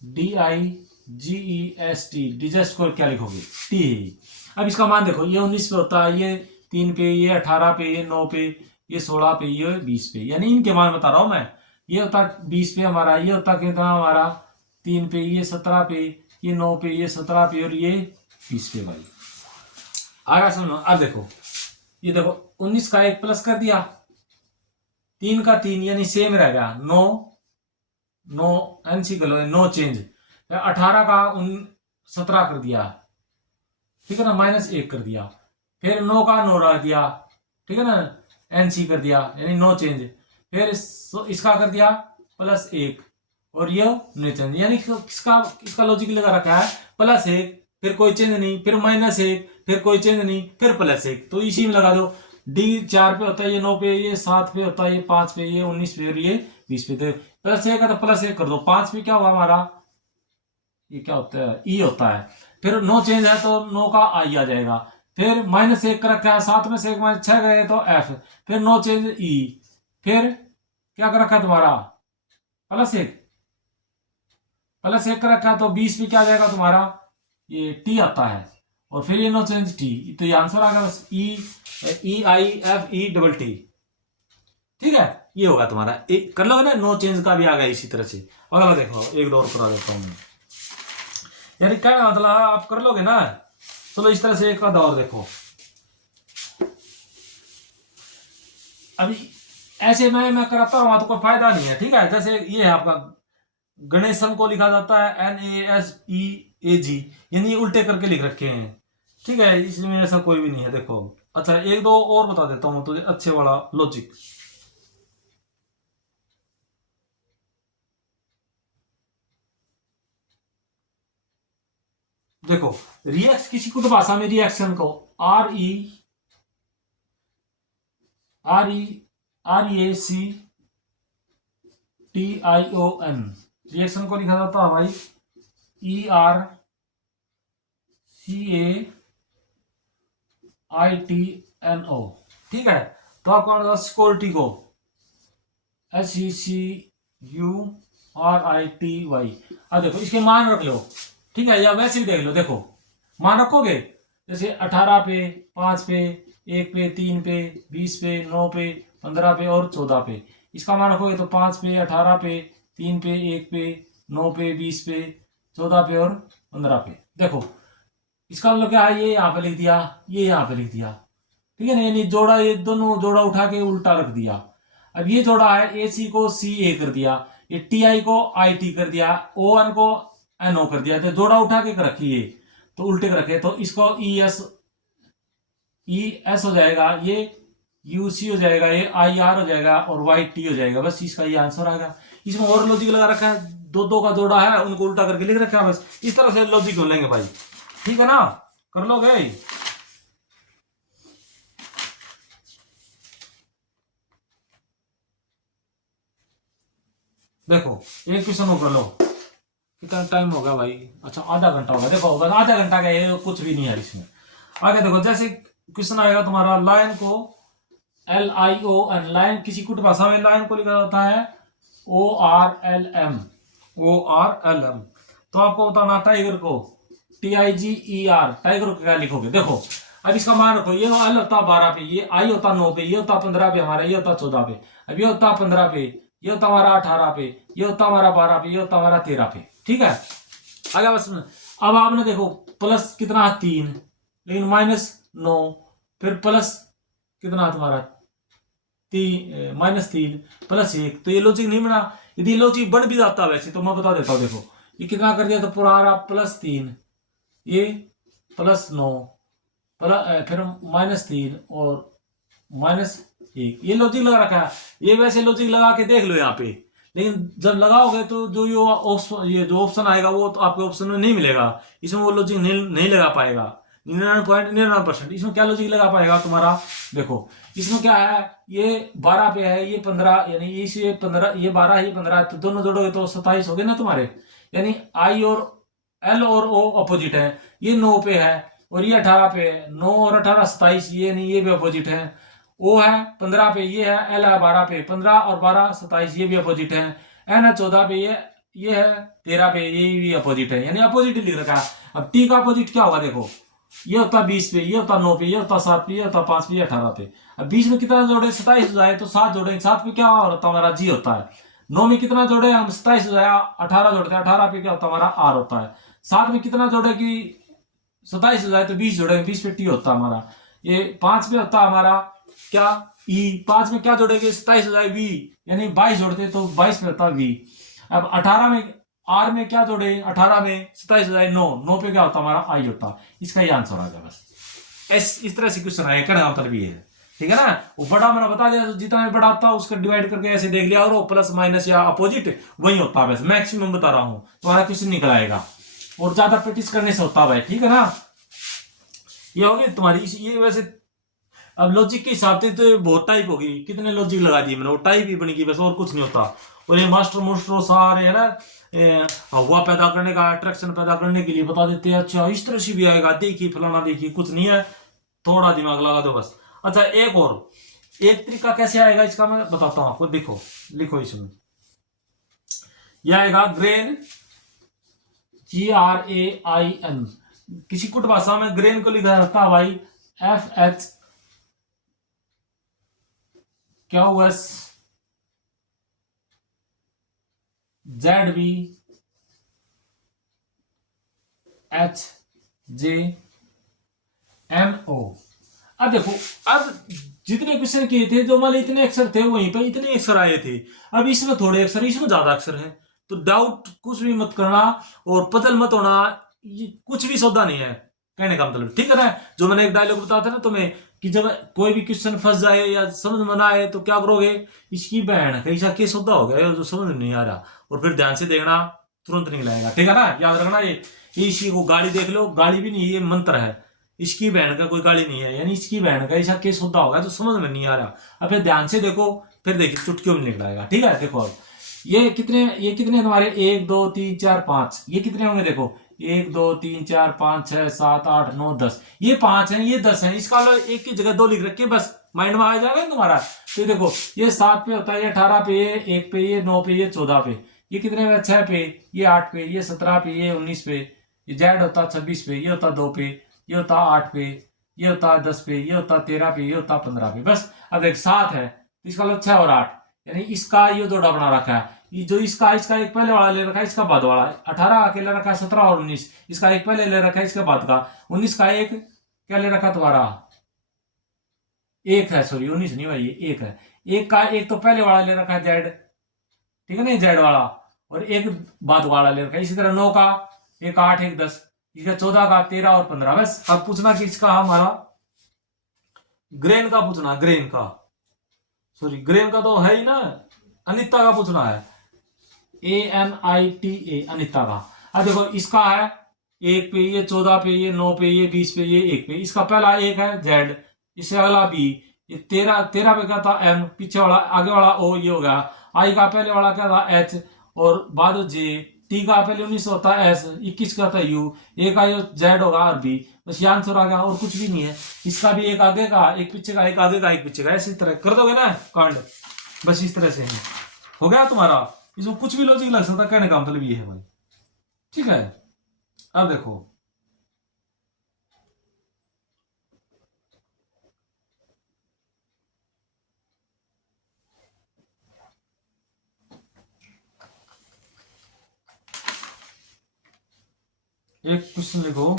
DIGEST, डिजेस्ट को क्या लिखोगे, टी। अब इसका मान देखो, ये 19 पे होता है, ये 3 पे, ये 18 पे, ये 9 पे, ये 16 पे, ये 20 पे, यानी इनके मान बता रहा हूं मैं। ये होता 20 पे हमारा, ये होता कितना हमारा 3 पे, ये 17 पे, ये 9 पे, ये 17 पे, और ये 20 पे भाई। आगे सुनो, अब देखो ये देखो 19 का 1 प्लस कर दिया, 3 का 3 यानी सेम रह गया, 9 एनसी कर लो, 9 चेंज, 18 का 17 कर दिया, ठीक है ना, -1 कर दिया, फिर 9 का 9 रख दिया, ठीक है ना, एनसी कर दिया, यानी 9 चेंज, फिर इसका कर दिया +1, और ये नहीं चेंज, यानी इसका लॉजिक लगा रखा है +1, फिर कोई चेंज नहीं, फिर -1, फिर कोई चेंज नहीं, फिर +1। तो इसी में लगा दो, D 4 पे होता है, ये 9 पे, ये 7 पे होता है, ये 5 पे, ये 19 पे, और ये 20 पे। तो +1 है तो +1 कर दो, 5 पे क्या हुआ हमारा, ये क्या होता है, E होता है, फिर 9 चेंज है तो 9 का I आ जाएगा, फिर -1 कर रखा है, 7 में से 1 6 गए तो F, फिर 9 चेंज E, फिर क्या कर रखा है तुम्हारा +1 कर रखा है, तो 20 पे क्या आ जाएगा तुम्हारा, ये T आता है, और फिर ये 9 चेंज T, तो ये आंसर आ गया बस, EIFETT, ठीक है, ये होगा तुम्हारा। कर लोगे ना, 9 चेंज का भी आ गया इसी तरह से। अगला देखो, एक दो और करा देता हूं, यानी क्या मतलब आप कर लोगे ना। चलो इस तरह से एक आधा और देखो, अभी ऐसे मैं कराता हूँ तो कोई फायदा नहीं है, ठीक है। जैसे ये है आपका गणेशन को लिखा जाता है ए जी, यानी ये उल्टे करके लिख रखे हैं। ठीक है, इसमें ऐसा कोई भी नहीं है। देखो अच्छा एक दो और बता देता हूँ तुझे अच्छे वाला लॉजिक। देखो रिएक्ट किसी को तो भाषा में रिएक्शन को R E R E R A C T I O N, reaction को लिखा जाता है भाई E R C A I T N O. ठीक है, तो आपका सिक्योरिटी को S E C U R I T Y. अब देखो इसके मान रख लो। ठीक है, या वैसे भी देख लो। देखो मान रखोगे जैसे 18 पे, 5 पे, 1 पे, 3 पे, 20 पे, 9 पे, 15 पे और 14 पे। इसका मान रखोगे तो 5 पे, 18 पे, 3 पे, 1 पे, 9 पे, 20 पे, 14 पे और 15 पे। देखो इसका मतलब क्या है, ये यहाँ पे लिख दिया, ये यहाँ पे लिख दिया। ठीक है ना, यानी जोड़ा, ये दोनों जोड़ा उठा के उल्टा रख दिया। अब ये जोड़ा है ए सी को सी ए कर दिया, ये टी आई को आई टी कर दिया, ओ एन को एन ओ कर दिया। तो जोड़ा उठा के रखिए तो उल्टे कर रखे, तो इसको ई एस हो जाएगा, ये यू सी हो जाएगा, ये आई आर हो जाएगा और वाई टी हो जाएगा। बस इसका ये आंसर आएगा। इसमें और लॉजिक लगा रखा है, दो दो का जोड़ा है उनको उल्टा करके लिख रखा है। बस इस तरह से लॉजिक हो लेंगे भाई। ठीक है ना, कर लोगे। देखो एक क्वेश्चन हो कर लो। कितना टाइम हो गया भाई? अच्छा आधा घंटा हो गया। देखो बस आधा घंटा का, ये कुछ भी नहीं है इसमें। आगे देखो, जैसे क्वेश्चन आएगा तुम्हारा, लाइन को L I O N, line किसी कुछ भाषा में लाइन को लिखा जाता है O R L M, O R L M. तो आपको बताना टाइगर को T I G E R, tiger को क्या लिखोगे? देखो अब इसका मान रखो, ये एल होता 12 पे, ये आई होता 9 पे, ये होता 15 पे हमारा, ये होता 14 पे, अब ये होता 15 पे, ये होता हमारा 18 पे, ये होता हमारा 12 पे, ये होता हमारा 13 पे। ठीक है, आगे बस। अब आपने देखो प्लस कितना 3, लेकिन -9, फिर प्लस कितना तुम्हारा 3, -3 +1, तो ये लॉजिक नहीं बना। यदि लॉजिक बन भी जाता वैसे तो मैं बता देता हूँ। देखो ये कितना कर दिया, तो पुराना +3, ये +9, फिर -3 और -1, ये लॉजिक लगा रखा है। ये वैसे लॉजिक लगा के देख लो यहाँ पे, लेकिन जब लगाओगे तो जो ये जो ऑप्शन आएगा वो तो आपके ऑप्शन में नहीं मिलेगा। इसमें वो लॉजिक नहीं लगा पाएगा। 99.99%। इसमें क्या लॉजिक लगा पाएगा तुम्हारा? देखो इसमें क्या है, ये 12 पे है, ये 15, यानी ये 15, ये 12, ये 15, तो दोनों जोड़ोगे तो 27 हो गए ना तुम्हारे। यानी आई और एल और ओ अपोजिट है। ये 9 पे है और ये 18 पे है, 9 और 18 27, ये नहीं, ये भी अपोजिट है। ओ है 15 पे, ये है एल है 12 पे, 15 और 12 27, ये भी अपोजिट है। एन है 14 पे, ये है 13 पे, ये भी अपोजिट है, यानी अपोजिट लिख रखा है। अब टी का अपोजिट क्या होगा? देखो ये होता 20 पे, ये होता 9 पे, ये होता 7 पे, ये होता 5 पे, ये 18 पे। अब 20 में कितना जोड़े? 27 हो जाए तो 7 जोड़ेंगे, 7 पे क्या होता हमारा जी होता है। 9 में कितना जोड़े हम? 27 हो जाए, 18 जोड़ते हैं, 18 पे क्या होता है हमारा आर होता है। 7 में कितना जोड़े कि 27 हो जाए तो 20 जोड़ेंगे, 20 पे टी होता है हमारा। ये 5 पे होता है हमारा क्या? ई। 5 में क्या जोड़ेंगे? 27 हो जाए वी, यानी 22 जोड़ते तो 22 पे होता है वी। अब 18 में आर में क्या जोड़े? 18 में 27 हो जाए 9 पे क्या होता हमारा? आई होता। इसका ये आंसर आ गया। बस इस तरह से क्वेश्चन आया, करना उत्तर भी है। ठीक है ना, वो बड़ा मैंने बता दिया, जितना भी बड़ा होता है उसका डिवाइड करके ऐसे देख लिया, और वो प्लस माइनस या अपोजिट वही होता है। वैसे मैक्सिमम बता रहा हूं, तुम्हारा क्वेश्चन निकल आएगा, और ज्यादा प्रैक्टिस करने से होता है। ठीक है ना, ये होगी तुम्हारी ये। वैसे अब लॉजिक के हिसाब से तो बहुत टाइप होगी, कितने लॉजिक लगा दिए मैंने, वो टाइप ही बनेगी बस, और कुछ नहीं होता। और ये मास्टर सारे है ना, हवा पैदा करने का, अट्रैक्शन पैदा करने के लिए बता देते हैं। अच्छा इस तरह से भी आएगा, देखिए फलाना, देखिए, कुछ नहीं है, थोड़ा दिमाग लगा दो बस। अच्छा एक तरीका कैसे आएगा इसका मैं बताता हूं आपको। देखो लिखो इसमें, यह आएगा ग्रेन, GRAIN। किसी कुछ भाषा में ग्रेन को लिखा जाता है भाई FHZBHJMO। अब देखो, अब जितने क्वेश्चन किए थे, जो मान इतने अक्षर थे वहीं पर इतने अक्षर आए थे। अब इसमें थोड़े अक्षर, इसमें ज्यादा अक्षर हैं, तो डाउट कुछ भी मत करना और पजल मत होना। ये कुछ भी सौदा नहीं है, कहने का मतलब, ठीक है ना। जो मैंने एक डायलॉग बताया था ना तुम्हें कि जब कोई भी क्वेश्चन फंस जाए या समझ में ना आए तो क्या करोगे, इसकी बहन कैसा के सौदा हो गया जो समझ में नहीं आ रहा, और फिर ध्यान से देखना, तुरंत निकल आएगा, ठीक है ना। याद रखना ये इसी को गाड़ी देख लो, गाड़ी भी नहीं, ये मंत्र है। इसकी बहन का कोई गाड़ी नहीं है, यानी इसकी बहन का ऐसा केस होता होगा जो समझ में नहीं आ रहा। अब फिर ध्यान से देखो, फिर देखिए चुटकियों में निकल आएगा, ठीक है। देखो अब ये कितने तुम्हारे, 1 2 3 4 5, ये कितने होंगे देखो, 1 2 3 4 5 6 7 8 9 10, ये 5 है, ये 10 है, इसका लो एक की जगह 2 लिख रखे, बस माइंड में आ जाएगा तुम्हारा। तो देखो ये 7 पे होता है, ये 18 पे, ये 1 पे, ये 9 पे, ये 14 पे, ये कितने पे, 6 पे, ये 8 पे, ये 17 पे, ये 19 पे, ये जेड होता 26 पे, ये होता 2 पे, ये होता 8 पे, ये होता 10 पे, ये होता 13 पे, ये होता 15 पे, बस। अब देख 7 है तो इसका लो 6 और 8, यानी इसका ये जोड़ा बना रखा है। ये जो इसका इसका एक पहले वाला ले रखा है, इसका बाद वाला 18 अकेले रखा है, 17 और 19 इसका एक पहले ले रखा है, इसके बाद का 19 का एक क्या ले रखा तुम्हारा, एक है, सॉरी 19 नहीं भाई, ये एक है, एक का एक तो पहले वाला ले रखा है जेड, ठीक है ना, जेड वाला, और एक बाद वाला ले रखा है। इसी तरह 9 का एक 8 एक 10, इसका 14 का 13 और 15, बस। अब पूछना कि इसका हमारा ग्रेन का पूछना, ग्रेन का, सॉरी ग्रेन का तो है ही ना, अनिता का पूछना है, ANITA, अनिता का। अब देखो इसका है 1 पे, ये 14 पे, ये 9 पे, ये 20 पे, ये 1 पे, इसका पहला एक है जेड, इससे अगला बी, ये 13 पे क्या था M, पीछे वाला आगे वाला O, ये हो गया। आई का पहले वाला क्या था H, और बाद J, टी का पहले 19 होता है S, 21 का था U, ए का ये जेड होगा और बी, बस ये आंसर आ गया, और कुछ भी नहीं है। इसका भी एक आगे का, एक पीछे का, एक आगे का, एक पीछे का, इसी तरह कर दोगे ना कांड, बस इस तरह से है। हो गया तुम्हारा, इसमें कुछ भी लॉजिक लग सकता है, कहने का मतलब ये है भाई, ठीक है। अब देखो एक क्वेश्चन देखो,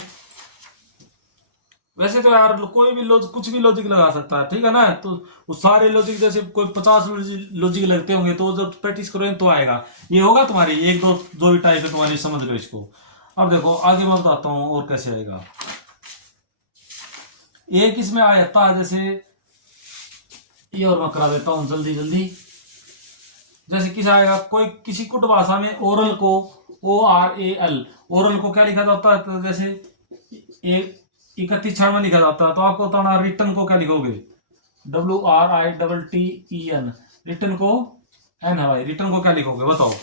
वैसे तो यार कोई भी लॉजिक, कुछ भी लॉजिक लगा सकता है, ठीक है ना। तो वो सारे लॉजिक जैसे कोई 50 लॉजिक लगते होंगे, तो जब प्रैक्टिस करोगे तो आएगा। ये होगा तुम्हारी एक दो जो भी टाइप है तुम्हारी, समझ लो इसको। अब देखो आगे मैं बताता हूँ और कैसे आएगा। एक इसमें आ जाता है जैसे, ये और मैं करा देता हूँ जल्दी जल्दी। जैसे किस आएगा, कोई किसी कुट भाषा में ओरल को, ORAL, ओरल को क्या लिखा जाता है, तो जैसे 31 में लिखा जाता है, तो आपको बताना रिटर्न को क्या लिखोगे, WRITTEN, रिटर्न को एन है भाई, रिटर्न को क्या लिखोगे बताओ।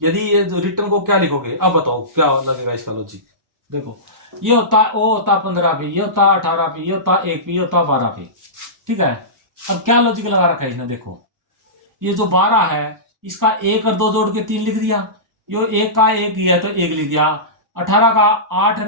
यदि ये रिटर्न को क्या लिखोगे, अब बताओ क्या लगेगा इसका लॉजिक। देखो ये होता ओ होता 15 पे, ये होता 18 पे, ये होता 1 पे, ये होता 12 पे, ठीक है। अब क्या लॉजिक लगा रखा है इसने, देखो ये जो 12 है, इसका 1 और 2 जोड़ के 3 लिख दिया, ये 1 का 1 ही है तो 1 लिख दिया, 18 का 8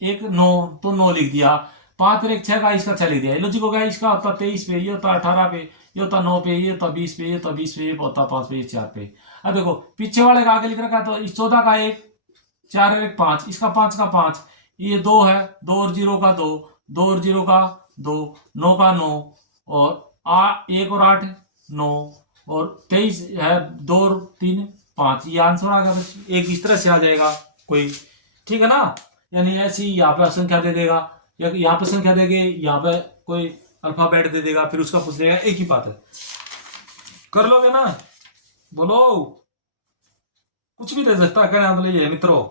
1 9 तो 9 लिख दिया, 5 और 1 6 का, इसका 6 लिख दिया। लॉजिक हो गया। इसका होता 23 पे, ये होता 18 पे, ये होता 9 पे, ये होता 20 पे, ये होता 20 पे, ये होता 5 पे, ये 4 पे। अब देखो पीछे वाले का आगे लिख रखा है, तो इस 14 का 1, 4 और 1 5, इसका 5 का 5, ये 2 है, 2 और 0 का 2, 2 और 0 का 2, 9 का 9, और 1 और 8 9, और 23 है, 2 और 3 5, ये आंसर आ गया। एक इस तरह से आ जाएगा कोई, ठीक है ना। यानी ऐसी यहाँ पे संख्या दे देगा, या यहाँ पे संख्या देंगे, यहाँ पे कोई अल्फाबेट दे देगा, फिर उसका पूछ लेगा, एक ही बात है। कर लोगे ना, बोलो। कुछ भी दे सकता है, कहना मतलब ये है मित्रों।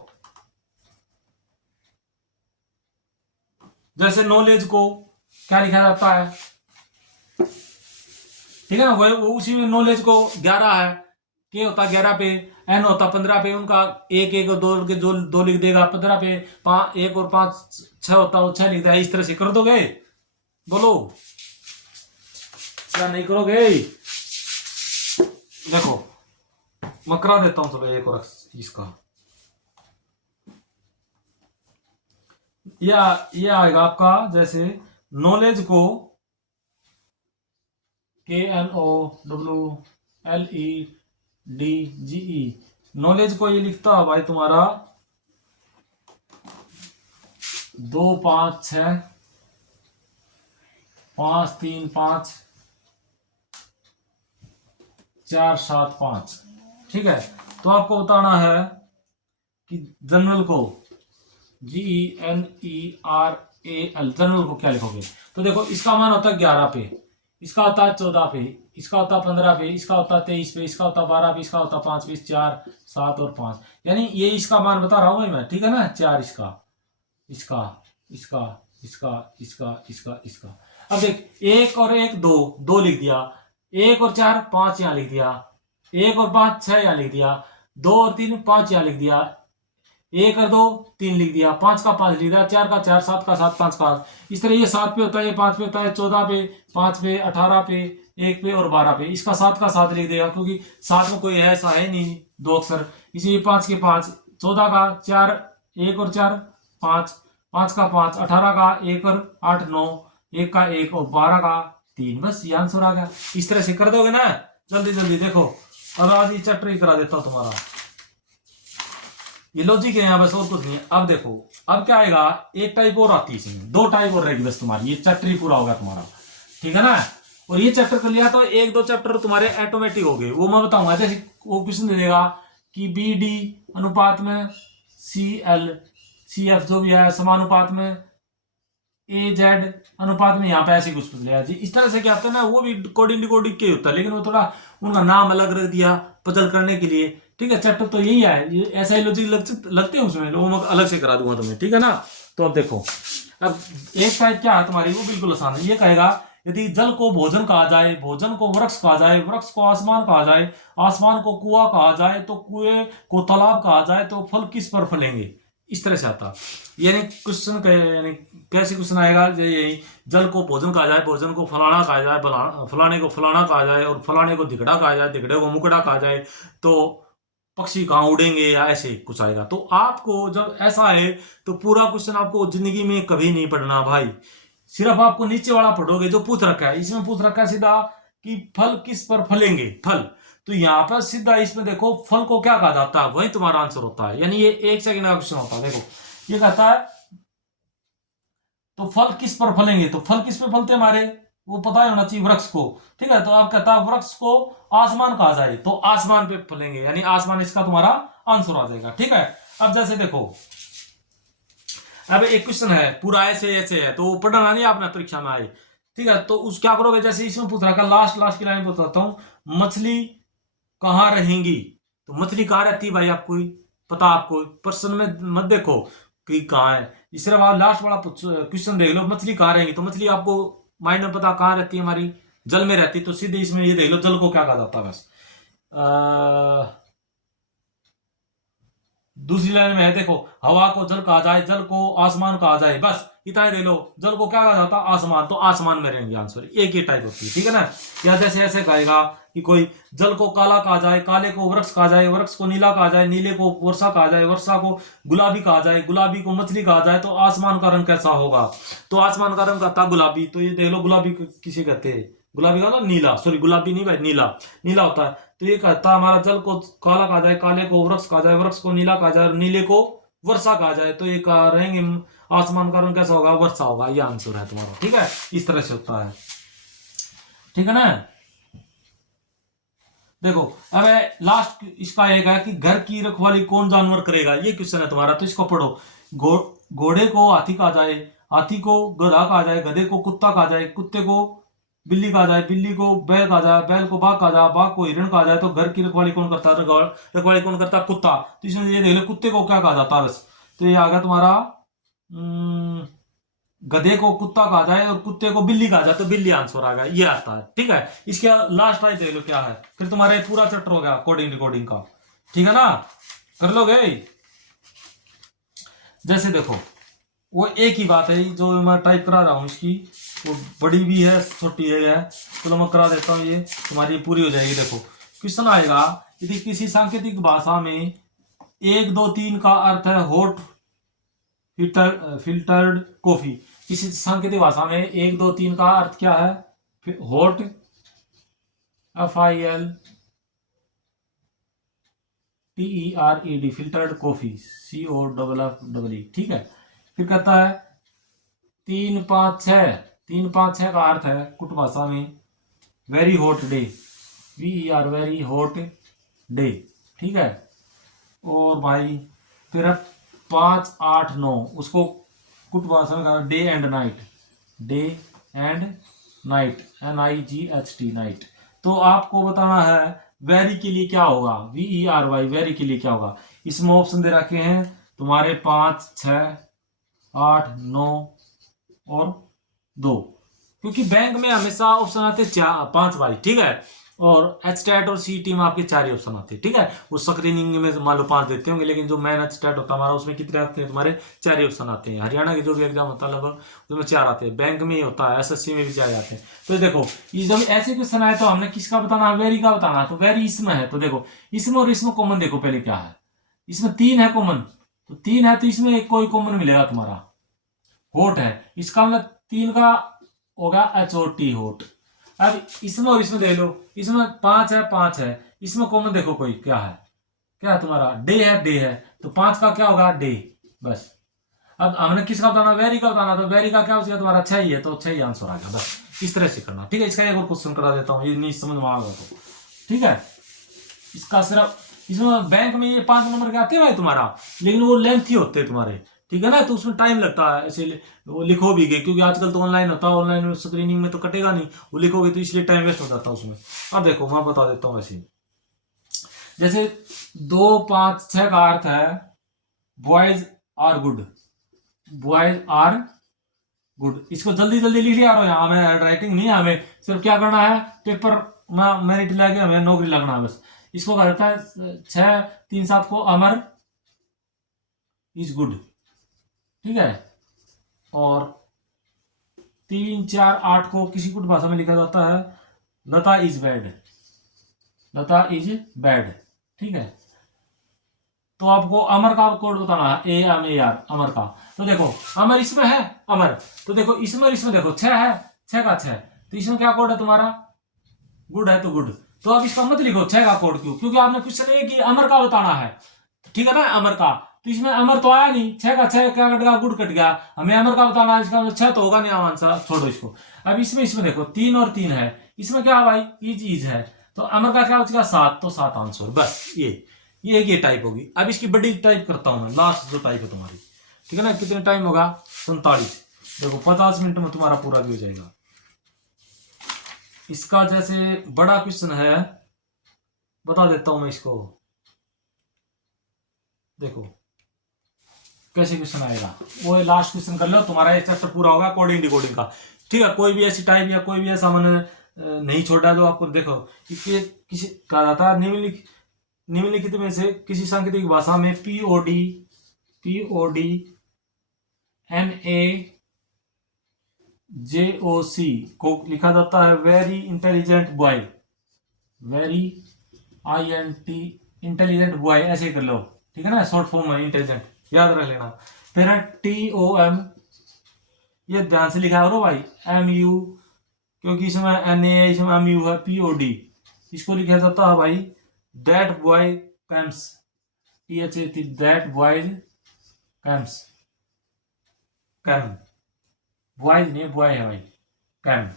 जैसे नॉलेज को क्या लिखा जाता है, ठीक है ना, वो उसी में नॉलेज को 11 है, के होता 11 पे, एन होता 15 पे, उनका एक एक और दो के जो 2 लिख देगा 15 पे, 1 और 5 6 होता वो 6 लिख देगा। इस तरह से कर दोगे, बोलो क्या नहीं करोगे। देखो मैं करा देता हूं, चलो एक और इसका, ये आएगा आपका जैसे नॉलेज को KNOWLEDGE, नॉलेज को ये लिखता है भाई तुम्हारा 2 5 6 5 3 5 4 7 5, ठीक है। तो आपको बताना है कि जनरल को GENERAL जनरल को क्या लिखोगे? तो देखो इसका मान होता है 11 पे, इसका होता है 14 पे, इसका होता है 15 पे, इसका होता है 23 पे, इसका होता है 12 पे, इसका होता है 5 पे, 4 7 और 5, यानी ये इसका मान बता रहा हूं मैं, ठीक है ना? 4 इसका, इसका, इसका, इसका, इसका, इसका, इसका। अब देख, एक और एक दो, दो लिख दिया, एक और 4 5 यहां लिख दिया, एक और 5 6 यहां लिख दिया, 2 और 3 5 यहां लिख दिया, एक और 2 3 लिख दिया, 5 का 5 लिख दिया, 4 का 4, 7 का 7, 5 का 8। इस तरह ये 7 पे होता है, ये 5 पे होता है, 14 पे, 5 पे, 18 पे, 1 पे और 12 पे। इसका 7 का 7 लिख देगा, क्योंकि 7 में कोई ऐसा है नहीं दो अक्षर, इसलिए 5 के 5, 14 का 4, 1 और 4 5, 5 का 5, 18 का 1 और 8 9, 1 का 1 और 12 का 3। बस ये आंसर आ गया। इस तरह से कर दोगे ना, जल्दी जल्दी। देखो अब आज ये चैप्टर ही करा देता हूं तुम्हारा, ये लॉजिक है यहाँ, बस और कुछ नहीं है। अब देखो अब क्या आएगा, एक टाइप और आती है इसमें, 2 टाइप और रहेगी बस तुम्हारी, ये चैप्टर ही पूरा होगा तुम्हारा, ठीक है ना? और ये चैप्टर कर लिया तो 1-2 चैप्टर तुम्हारे ऑटोमेटिक हो गए, वो मैं बताऊंगा। जैसे वो क्वेश्चन दे देगा कि BD अनुपात में CL CF जो भी है समानुपात में AZ अनुपात में, यहाँ पे ऐसे कुछ पूछ लिया जी। इस तरह से क्या होता है ना, वो भी कोडिंग डिकोडिंग के होता है, लेकिन वो थोड़ा उनका नाम अलग रख दिया पजल करने के लिए, ठीक है? चैप्टर तो यही है, ये ऐसा ही लॉजिक लगते हैं उसमें, वो मैं अलग से करा दूंगा तुम्हें, ठीक है ना? तो अब देखो, अब एक टाइप क्या है तुम्हारी, वो बिल्कुल आसान है। ये कहेगा यदि जल को भोजन कहा जाए, भोजन को वृक्ष कहा जाए, वृक्ष को आसमान कहा जाए, आसमान को कुआं कहा जाए, तो कुएं को तालाब कहा जाए, तो फल किस पर फलेंगे? इस तरह से आता, यानी क्वेश्चन यानी कैसे क्वेश्चन आएगा, यही जल को भोजन कहा जाए, भोजन को फलाना कहा जाए, फलाने को फलाना कहा जाए, और फलाने को दिगड़ा कहा जाए, दिगड़े को मुकड़ा कहा जाए, तो पक्षी कहाँ उड़ेंगे, या ऐसे कुछ आएगा। तो आपको जब ऐसा है तो पूरा क्वेश्चन आपको जिंदगी में कभी नहीं पढ़ना भाई, सिर्फ आपको नीचे वाला पढ़ोगे जो पूछ रखा है। इसमें पूछ रखा है सीधा कि फल किस पर फलेंगे, फल, तो यहाँ पर सीधा इसमें देखो फल को क्या कहा जाता है, वही तुम्हारा आंसर होता है, यानी ये 1 सेकंड का क्वेश्चन होता है। देखो ये कहता है तो फल किस पर फलेंगे, तो फल किस पर फलते हमारे, वो पता ही होना चाहिए, वृक्ष को, ठीक है? तो आप कहता है वृक्ष को आसमान कहा जाए, तो आसमान पे फलेंगे, यानी आसमान इसका तुम्हारा आंसर आ जाएगा, ठीक है? अब जैसे देखो, अब एक क्वेश्चन है पूरा ऐसे ऐसे है, तो पढ़ना नहीं आपने परीक्षा में आए, ठीक है? तो उस क्या करोगे, जैसे इसमें पूछ रहा है, लास्ट लास्ट की लाइन बताता हूं, मछली कहाँ रहेंगी, तो मछली कहाँ रहती है भाई, आपको पता, आपको प्रश्न में मत देखो कि कहाँ है, इस तरह लास्ट वाला क्वेश्चन देख लो, मछली कहाँ रहेंगी, तो मछली आपको माइंड में पता कहाँ रहती है, हमारी जल में रहती, तो सीधे इसमें ये देख लो जल को क्या कहा जाता है। बस दूसरी लाइन में है, देखो हवा को जल कहा जाए, जल को आसमान कहा जाए, बस इतना दे लो, जल को क्या कहा जाता है, आसमान, तो आसमान में रहेंगे आंसर, एक ही टाइप होती है, ठीक है ना? या जैसे ऐसे कहेगा कि कोई जल को काला कहा जाए, काले को वृक्ष कहा जाए, वृक्ष को नीला कहा जाए, नीले को वर्षा कहा जाए, वर्षा को गुलाबी कहा जाए, गुलाबी को मछली कहा जाए, तो आसमान का रंग कैसा होगा, तो आसमान का रंग कहता है गुलाबी, तो ये देख लो गुलाबी किसे कहते हैं, गुलाबी का ना नीला, सॉरी गुलाबी नहीं भाई, नीला, नीला होता है। तो ये कहता है हमारा जल को काला कहा जाए, काले को वृक्ष कहा जाए, वृक्ष को नीला कहा जाए, और नीले को वर्षा कहा जाए, तो ये रहेंगे आसमान का रंग कैसा होगा, वर्षा होगा, ये आंसर है तुम्हारा, ठीक है? इस तरह से होता है, ठीक है ना? देखो अब लास्ट इसका एक है कि घर की रखवाली कौन जानवर करेगा, ये क्वेश्चन है तुम्हारा, तो इसको पढ़ो। घोड़े को हाथी कहा जाए, हाथी को गधा कहा जाए, गधे को कुत्ता कहा जाए, कुत्ते को बिल्ली कहा जाए, बिल्ली को बैल कहा जाए, बैल को बाघ कहा जाए, बाघ को हिरण कहा जाए, तो घर की रखवाली कौन करता है, रखवाली कौन करता है, कुत्ता। तो इसमें ये देख लो कुत्ते को क्या कहा जाता है, बस तो ये आ गया तुम्हारा, गधे को कुत्ता कहा जाए और कुत्ते को बिल्ली कहा जाए, तो बिल्ली आंसर आ गया, ये आता है, ठीक है? इसके लास्ट टाइम देख लो क्या है, फिर तुम्हारे पूरा चैप्टर हो गया कोडिंग रिकॉर्डिंग का, ठीक है ना? कर लोगे? जैसे देखो वो एक ही बात है जो मैं टाइप करा रहा हूं, इसकी वो बड़ी भी है छोटी है, चलो मैं करा देता हूँ, ये तुम्हारी पूरी हो जाएगी। देखो क्वेश्चन आएगा, यदि किसी सांकेतिक भाषा में 1 2 3 का अर्थ है हॉट फिल्टर्ड कॉफी, किसी सांकेतिक भाषा में 1 2 3 का अर्थ क्या है, hot FILTERED filtered coffee COFFE, ठीक है? फिर कहता है 3 5 6, 3 5 6 का अर्थ है कुट भाषा में very hot day, VER very hot day, ठीक है? और भाई फिर 5 8 9, उसको कुछ भाषा में कहा day and night, day and night, NIGHT night. तो आपको बताना है वेरी के लिए क्या होगा, VERY, वेरी के लिए क्या होगा। इसमें ऑप्शन दे रखे हैं तुम्हारे 5 6 8 9 और 2, क्योंकि बैंक में हमेशा ऑप्शन आते हैं 5 भाई, ठीक है। और एचटेट और सीटी में आपके 4 ही ऑप्शन आते हैं, ठीक है। वो स्क्रीनिंग में मान लो 5 देते होंगे, लेकिन जो मेन एचटेट होता है हमारा, उसमें कितने आते हैं तुम्हारे, 4 ही ऑप्शन आते हैं। हरियाणा के जो भी एग्जाम होता है लगभग उसमें 4 आते हैं, बैंक में ही होता है, SSC में भी 4 आते हैं। तो देखो ये जब ऐसे क्वेश्चन आए तो हमने किसका बताना है, वेरी का बताना है। तो वेरी इसमें है, तो देखो इसमें और इसमें कॉमन देखो पहले क्या है, इसमें 3 है कॉमन, तो 3 है तो इसमें एक कोई कॉमन मिलेगा तुम्हारा, होट है, इसका मतलब 3 का होगा HOT, होट। अब इसमें और इसमें देख लो, इसमें 5 है 5 है, इसमें कॉमन देखो कोई क्या है, क्या है तुम्हारा, डे है, डे है, तो 5 का क्या होगा, डे, बस। अब हमने किसका बताना, वेरी का बताना, तो वेरी का क्या हो तुम्हारा 6 ही है, तो 6 ही आंसर आ गया, बस इस तरह से करना, ठीक है। इसका एक और क्वेश्चन करा देता हूँ, ये नहीं समझ में आ गया तो, ठीक है। इसका सिर्फ इसमें बैंक में ये 5 नंबर के आते हैं भाई तुम्हारा, लेकिन वो लेंथ ही होते हैं तुम्हारे, ठीक है ना, तो उसमें टाइम लगता है, ऐसे वो लिखो भी गए, क्योंकि आजकल तो ऑनलाइन होता है, ऑनलाइन में स्क्रीनिंग में तो कटेगा नहीं, वो लिखोगे तो इसलिए टाइम वेस्ट हो जाता है उसमें। अब देखो मैं बता देता हूँ वैसे, जैसे 2 5 6 का अर्थ है boys are good, boys are good. इसको जल्दी जल्दी लिख लिया यार, हमें हैंड राइटिंग नहीं है, हमें सिर्फ क्या करना है, पेपर में मेरिट लाके हमें नौकरी लगना है बस। इसको कहा जाता है 6 3 7 को अमर इज गुड, ठीक है। और 3 4 8 को किसी कुछ भाषा में लिखा जाता है Lata is bad, Lata is bad, ठीक है। तो आपको अमर का कोड बताना है, AMAR, अमर का। तो देखो अमर इसमें है, अमर, तो देखो इसमें और इसमें देखो 6 है, 6 का 6, तो इसमें क्या कोड है तुम्हारा, गुड है, तो गुड। तो अब इसका मत लिखो 6 का कोड, क्यों, क्योंकि आपने क्वेश्चन ये कि अमर का बताना है, ठीक है ना, अमर का। तो इसमें अमर तो आया नहीं, 6 का 6 क्या कट गया, गुड कट गया, हमें अमर का बताना है, इसका मतलब 6 तो होगा नहीं आंसर, छोड़ो इसको। अब इसमें देखो 3 और 3 है, इसमें क्या है भाई, इज है, तो अमर का क्या बचेगा 7, तो 7 आंसर, बस ये टाइप होगी। अब इसकी बड़ी टाइप करता हूं मैं, लास्ट जो टाइप है तुम्हारी, ठीक है ना। कितने टाइम होगा, 47, देखो 50 मिनट में तुम्हारा पूरा भी हो जाएगा। इसका जैसे बड़ा क्वेश्चन है, बता देता हूं मैं इसको, देखो कैसे क्वेश्चन आएगा, वो लास्ट क्वेश्चन कर लो, तुम्हारा एक चैप्टर पूरा होगा कोडिंग डिकोडिंग का, ठीक है। कोई भी ऐसी टाइप या कोई भी ऐसा मैंने नहीं छोड़ा जो आपको, देखो इसके किसी कहा जाता है निम्नलिखित में से किसी सांकेतिक भाषा में POD को लिखा जाता है very intelligent boy, very intelligent boy, ऐसे कर लो, ठीक है ना, शॉर्ट फॉर्म है इंटेलिजेंट, याद रख लेना। फिर है TOM, ये ध्यान से लिखा करो भाई, MU, क्योंकि इसमें NA है, इसमें MU है, POD, इसको लिखा जाता है भाई that boy comes, THAT, that boys comes, come, boys नहीं बॉय है भाई, कम,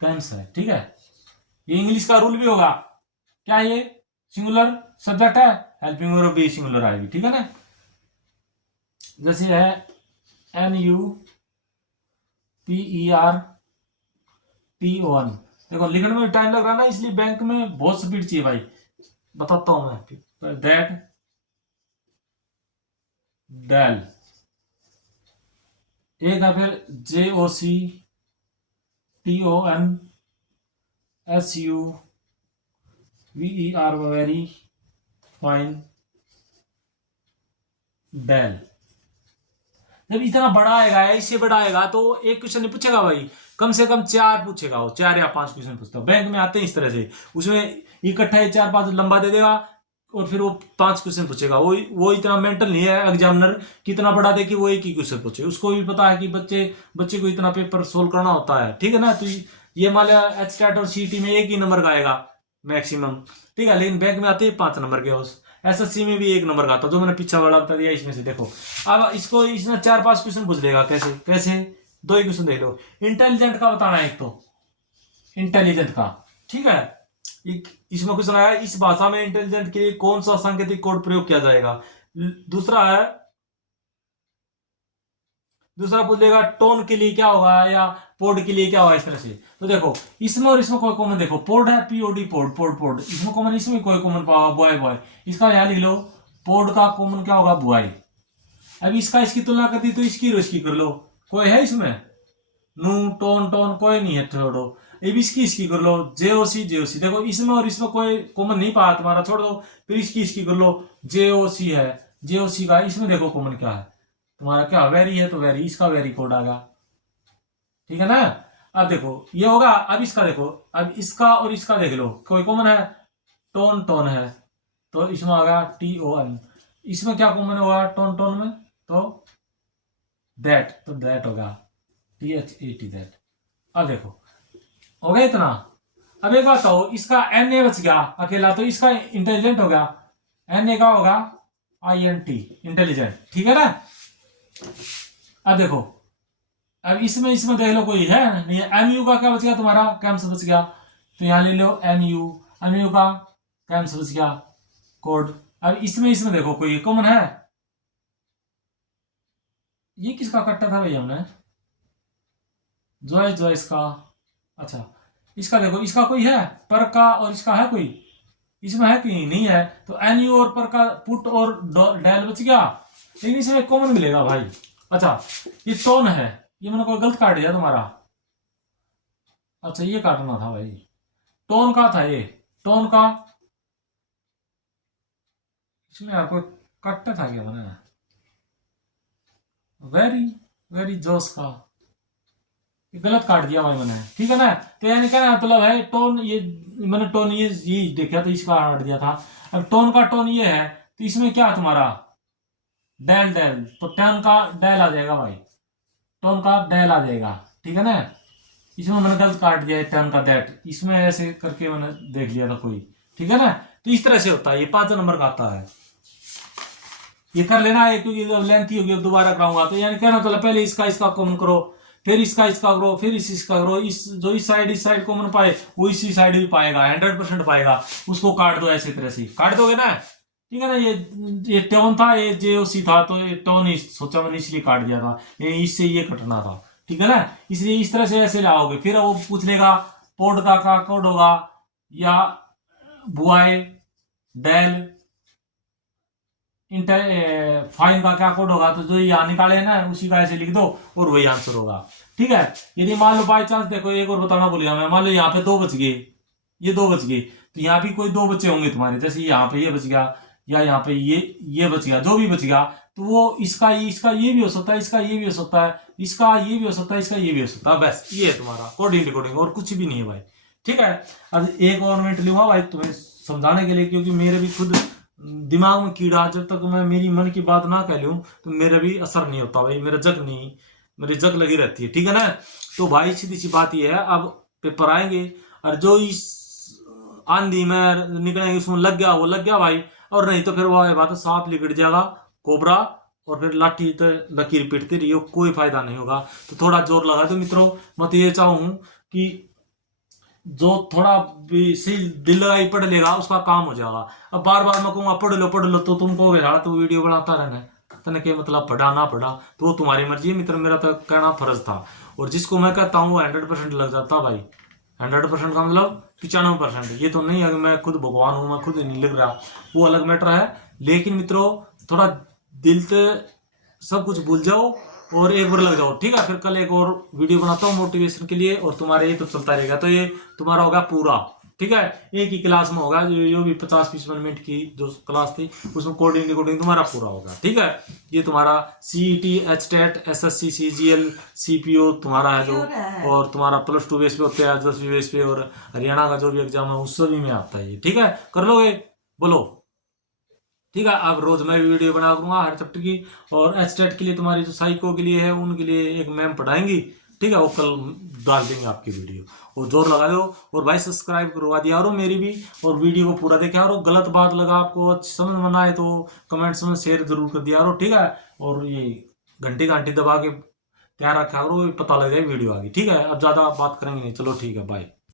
कम्स है, ठीक है। ये इंग्लिश का रूल भी होगा, क्या ये सिंगुलर सब्जेक्ट है, हेल्पिंग वर्ब भी सिंगुलर आएगी, ठीक है ना। जैसे है NUPERTON, देखो लिखने में टाइम लग रहा है ना, इसलिए बैंक में बहुत स्पीड चाहिए भाई, बताता हूं मैं। दैट डेल, एक है फिर JOCTONSUVER, वेरी फाइन डेल। जब इतना बड़ा आएगा या इससे बड़ा आएगा तो एक क्वेश्चन नहीं पूछेगा भाई, कम से कम 4 पूछेगा, वो 4 या 5 क्वेश्चन पूछता है, बैंक में आते हैं इस तरह से, उसमें इकट्ठा 4 5 लंबा दे देगा और फिर वो 5 क्वेश्चन पूछेगा। वो इतना मेंटल नहीं है एग्जामिनर, कितना बड़ा दे कि वो एक ही क्वेश्चन पूछे, उसको भी पता है कि बच्चे को इतना पेपर सोल्व करना होता है, ठीक है ना। तो ये मान लिया एचटेट और सीटी में एक ही नंबर का आएगा मैक्सिमम, ठीक है, लेकिन बैंक में आते हैं 5 नंबर के, उस SSC में भी 1 नंबर का था, जो मैंने पीछा वाला बता दिया इसमें से। देखो अब इसको इसने 4 5 क्वेश्चन पूछ लेगा, कैसे कैसे, 2 ही क्वेश्चन देख लो। इंटेलिजेंट का बताना है एक, तो इंटेलिजेंट का, ठीक है। इसमें क्वेश्चन आया, इस भाषा में इंटेलिजेंट के लिए कौन सा सांकेतिक कोड प्रयोग किया जाएगा। दूसरा है, दूसरा पूछेगा टोन के लिए क्या होगा या पोड के लिए क्या होगा, इस तरह से। तो देखो इसमें और इसमें कोई कॉमन, देखो पोड है, पीओडी पोड, पोड पोड, इसमें कॉमन, इसमें कोई कॉमन पाओगा बॉय बॉय, इसका यहां लिख लो पोड का कॉमन क्या होगा बॉय। अब इसका इसकी तुलना करती तो इसकी और इसकी कर लो, कोई है इसमें नू टोन टोन कोई नहीं है, छोड़ो। अब इसकी इसकी कर लो जेओसी जेओसी, देखो इसमें और इसमें कोई कॉमन नहीं पाया तुम्हारा, छोड़ दो। फिर इसकी इसकी कर लो जेओसी है, जेओसी का इसमें देखो कॉमन क्या है तुम्हारा, क्या वेरी है तो वेरी, इसका वेरी कोड आ गया, ठीक है ना। अब देखो ये होगा, अब इसका देखो, अब इसका और इसका देख लो कोई कॉमन है, टोन टोन है तो इसमें आ गया TON। इसमें क्या कॉमन होगा टोन टोन में, तो दैट, तो दैट होगा THAT दैट। अब देखो हो गया इतना। अब एक बात कहो, इसका NA बच गया अकेला, तो इसका इंटेलिजेंट हो गया, NA का होगा INT इंटेलिजेंट, ठीक है ना। अब देखो, अब इसमें इसमें देख लो कोई है नहीं, MU का क्या बच गया तुम्हारा, कैम्स बच गया, तो यहां ले लो MU का कैम्स बच गया कोड। अब इसमें देखो कोई कॉमन है, ये किसका कट्टा था भाई हमने, जॉइस का, अच्छा इसका देखो, इसका कोई है पर का, और इसका है कोई, इसमें है कि नहीं है, तो NU और पर का पुट और डेल बच गया, लेकिन इसमें कॉमन मिलेगा भाई। अच्छा ये टोन है, ये मैंने कोई गलत काट दिया तुम्हारा, अच्छा ये काटना था भाई, टोन का था ये, टोन का, इसमें यार कोई कट्टा था क्या मैंने, वेरी वेरी जोश का, गलत काट दिया भाई मैंने, ठीक है ना। तो यानी क्या मतलब है टोन, ये मैंने टोन ये देखा तो इसका काट दिया था। अब टोन का टोन ये है, तो इसमें क्या तुम्हारा डेल डेल, तो टोन का डेल आ जाएगा भाई, टोन का डेल आ जाएगा, ठीक है ना। इसमें मैंने गलत काट दिया है टोन का दैट, इसमें ऐसे करके मैंने देख लिया था कोई, ठीक है ना। तो इस तरह से होता है, ये 5 नंबर का आता है, ये कर लेना है क्योंकि लेंथी होगी, दोबारा कराऊंगा। तो यानी कहना तो पहले इसका इसका कॉमन करो, फिर इसका करो, फिर इसका करो, इस जो इस साइड कॉमन पाए वो इसी साइड भी पाएगा, 100% पाएगा, उसको काट दो, ऐसे तरह से काट दोगे ना, ठीक है ना। ये टोन था, ये जेओसी था, तो ये टोन सोचा मैंने इसलिए काट दिया था, इससे ये कटना था, ठीक है ना। इसलिए इस तरह से ऐसे लाओगे, फिर वो पूछ लेगा पोड का कोड होगा या बुआई डेल फाइन का क्या कोड होगा, तो जो यहाँ निकाले ना उसी का ऐसे लिख दो और वही आंसर होगा, ठीक है। यदि मान लो बाई चांस, देखो एक और बताना भूल गया मैं, मान लो यहाँ पे 2 बच गए, ये 2 बच गए, तो यहाँ भी कोई 2 बच्चे होंगे तुम्हारे, जैसे यहाँ पे ये बच गया, या यहाँ पे ये बच गया, जो भी बच गया, तो वो इसका ये भी हो सकता है, इसका ये भी हो सकता है, इसका ये भी हो सकता है, इसका ये भी हो सकता है, बस ये है तुम्हारा कोडिंग डिकोडिंग, और कुछ भी नहीं है भाई, ठीक है। अब एक और मिनट लूंगा भाई तुम्हें समझाने के लिए, क्योंकि मेरे भी खुद दिमाग में कीड़ा, जब तक मैं मेरी मन की बात ना कह लूं तो मेरा भी असर नहीं होता भाई, मेरा जग नहीं, मेरी जग लगी रहती है, ठीक है ना। तो भाई सीधी सी बात ये है, अब पेपर आएंगे और जो इस आंधी में निकलेंगे उसमें लग गया वो लग गया भाई, और नहीं तो फिर वो बात है सांप लिकट जाएगा कोबरा, और फिर लाठी तो लकीर पीटती रही हो, कोई फायदा नहीं होगा। तो थोड़ा जोर लगा दो मित्रों, मैं तो ये चाहूँ कि जो थोड़ा भी सही दिल लगाई पढ़ लेगा उसका काम हो जाएगा। अब बार बार मैं कहूँगा पढ़ लो तो तुम कहोगे यार तू वीडियो बनाता रहना तने के मतलब पढ़ा ना पढ़ा तो वो तुम्हारी मर्जी है मित्र, मेरा तो कहना फर्ज था। और जिसको मैं कहता हूँ वो 100% लग जाता भाई, 100% का मतलब 95%। ये तो नहीं है कि मैं खुद भगवान हूँ, मैं खुद नहीं लग रहा, वो अलग मैटर है। लेकिन मित्रों थोड़ा दिल से सब कुछ भूल जाओ और एक बार लग जाओ, ठीक है। फिर कल एक और वीडियो बनाता हूँ मोटिवेशन के लिए, और तुम्हारे ये तो चलता रहेगा। तो ये तुम्हारा होगा पूरा, ठीक है। एक ही क्लास में होगा, जो भी 50-50 मिनट की जो क्लास थी उसमें कोडिंग डिकोडिंग तुम्हारा पूरा होगा, ठीक है। ये तुम्हारा CET HTET SSC CGL CPO तुम्हारा है जो, और तुम्हारा +2 बेस पे होता है, 10वीं बेस पे, और हरियाणा का जो भी एग्जाम है उस सभी में आता है ये, ठीक है। कर लोगे बोलो, ठीक है। अब रोज मैं भी वीडियो बना करूंगा हर चैप्टर की, और HTET के लिए तुम्हारी जो साइको के लिए है उनके लिए एक मैम पढ़ाएंगी, ठीक है। वो कल डाल देंगे आपकी वीडियो, और जोर लगा दो। और भाई सब्सक्राइब करवा दिया और मेरी भी, और वीडियो को पूरा देखा, और गलत बात लगा आपको समझ में ना आए तो कमेंट्स में शेयर जरूर कर दिया, और ठीक है। और ये घंटी दबा के तैयार रखा करो, पता लग जाए वीडियो आ गई, ठीक है। अब ज्यादा बात करेंगे नहीं, चलो ठीक है, बाय।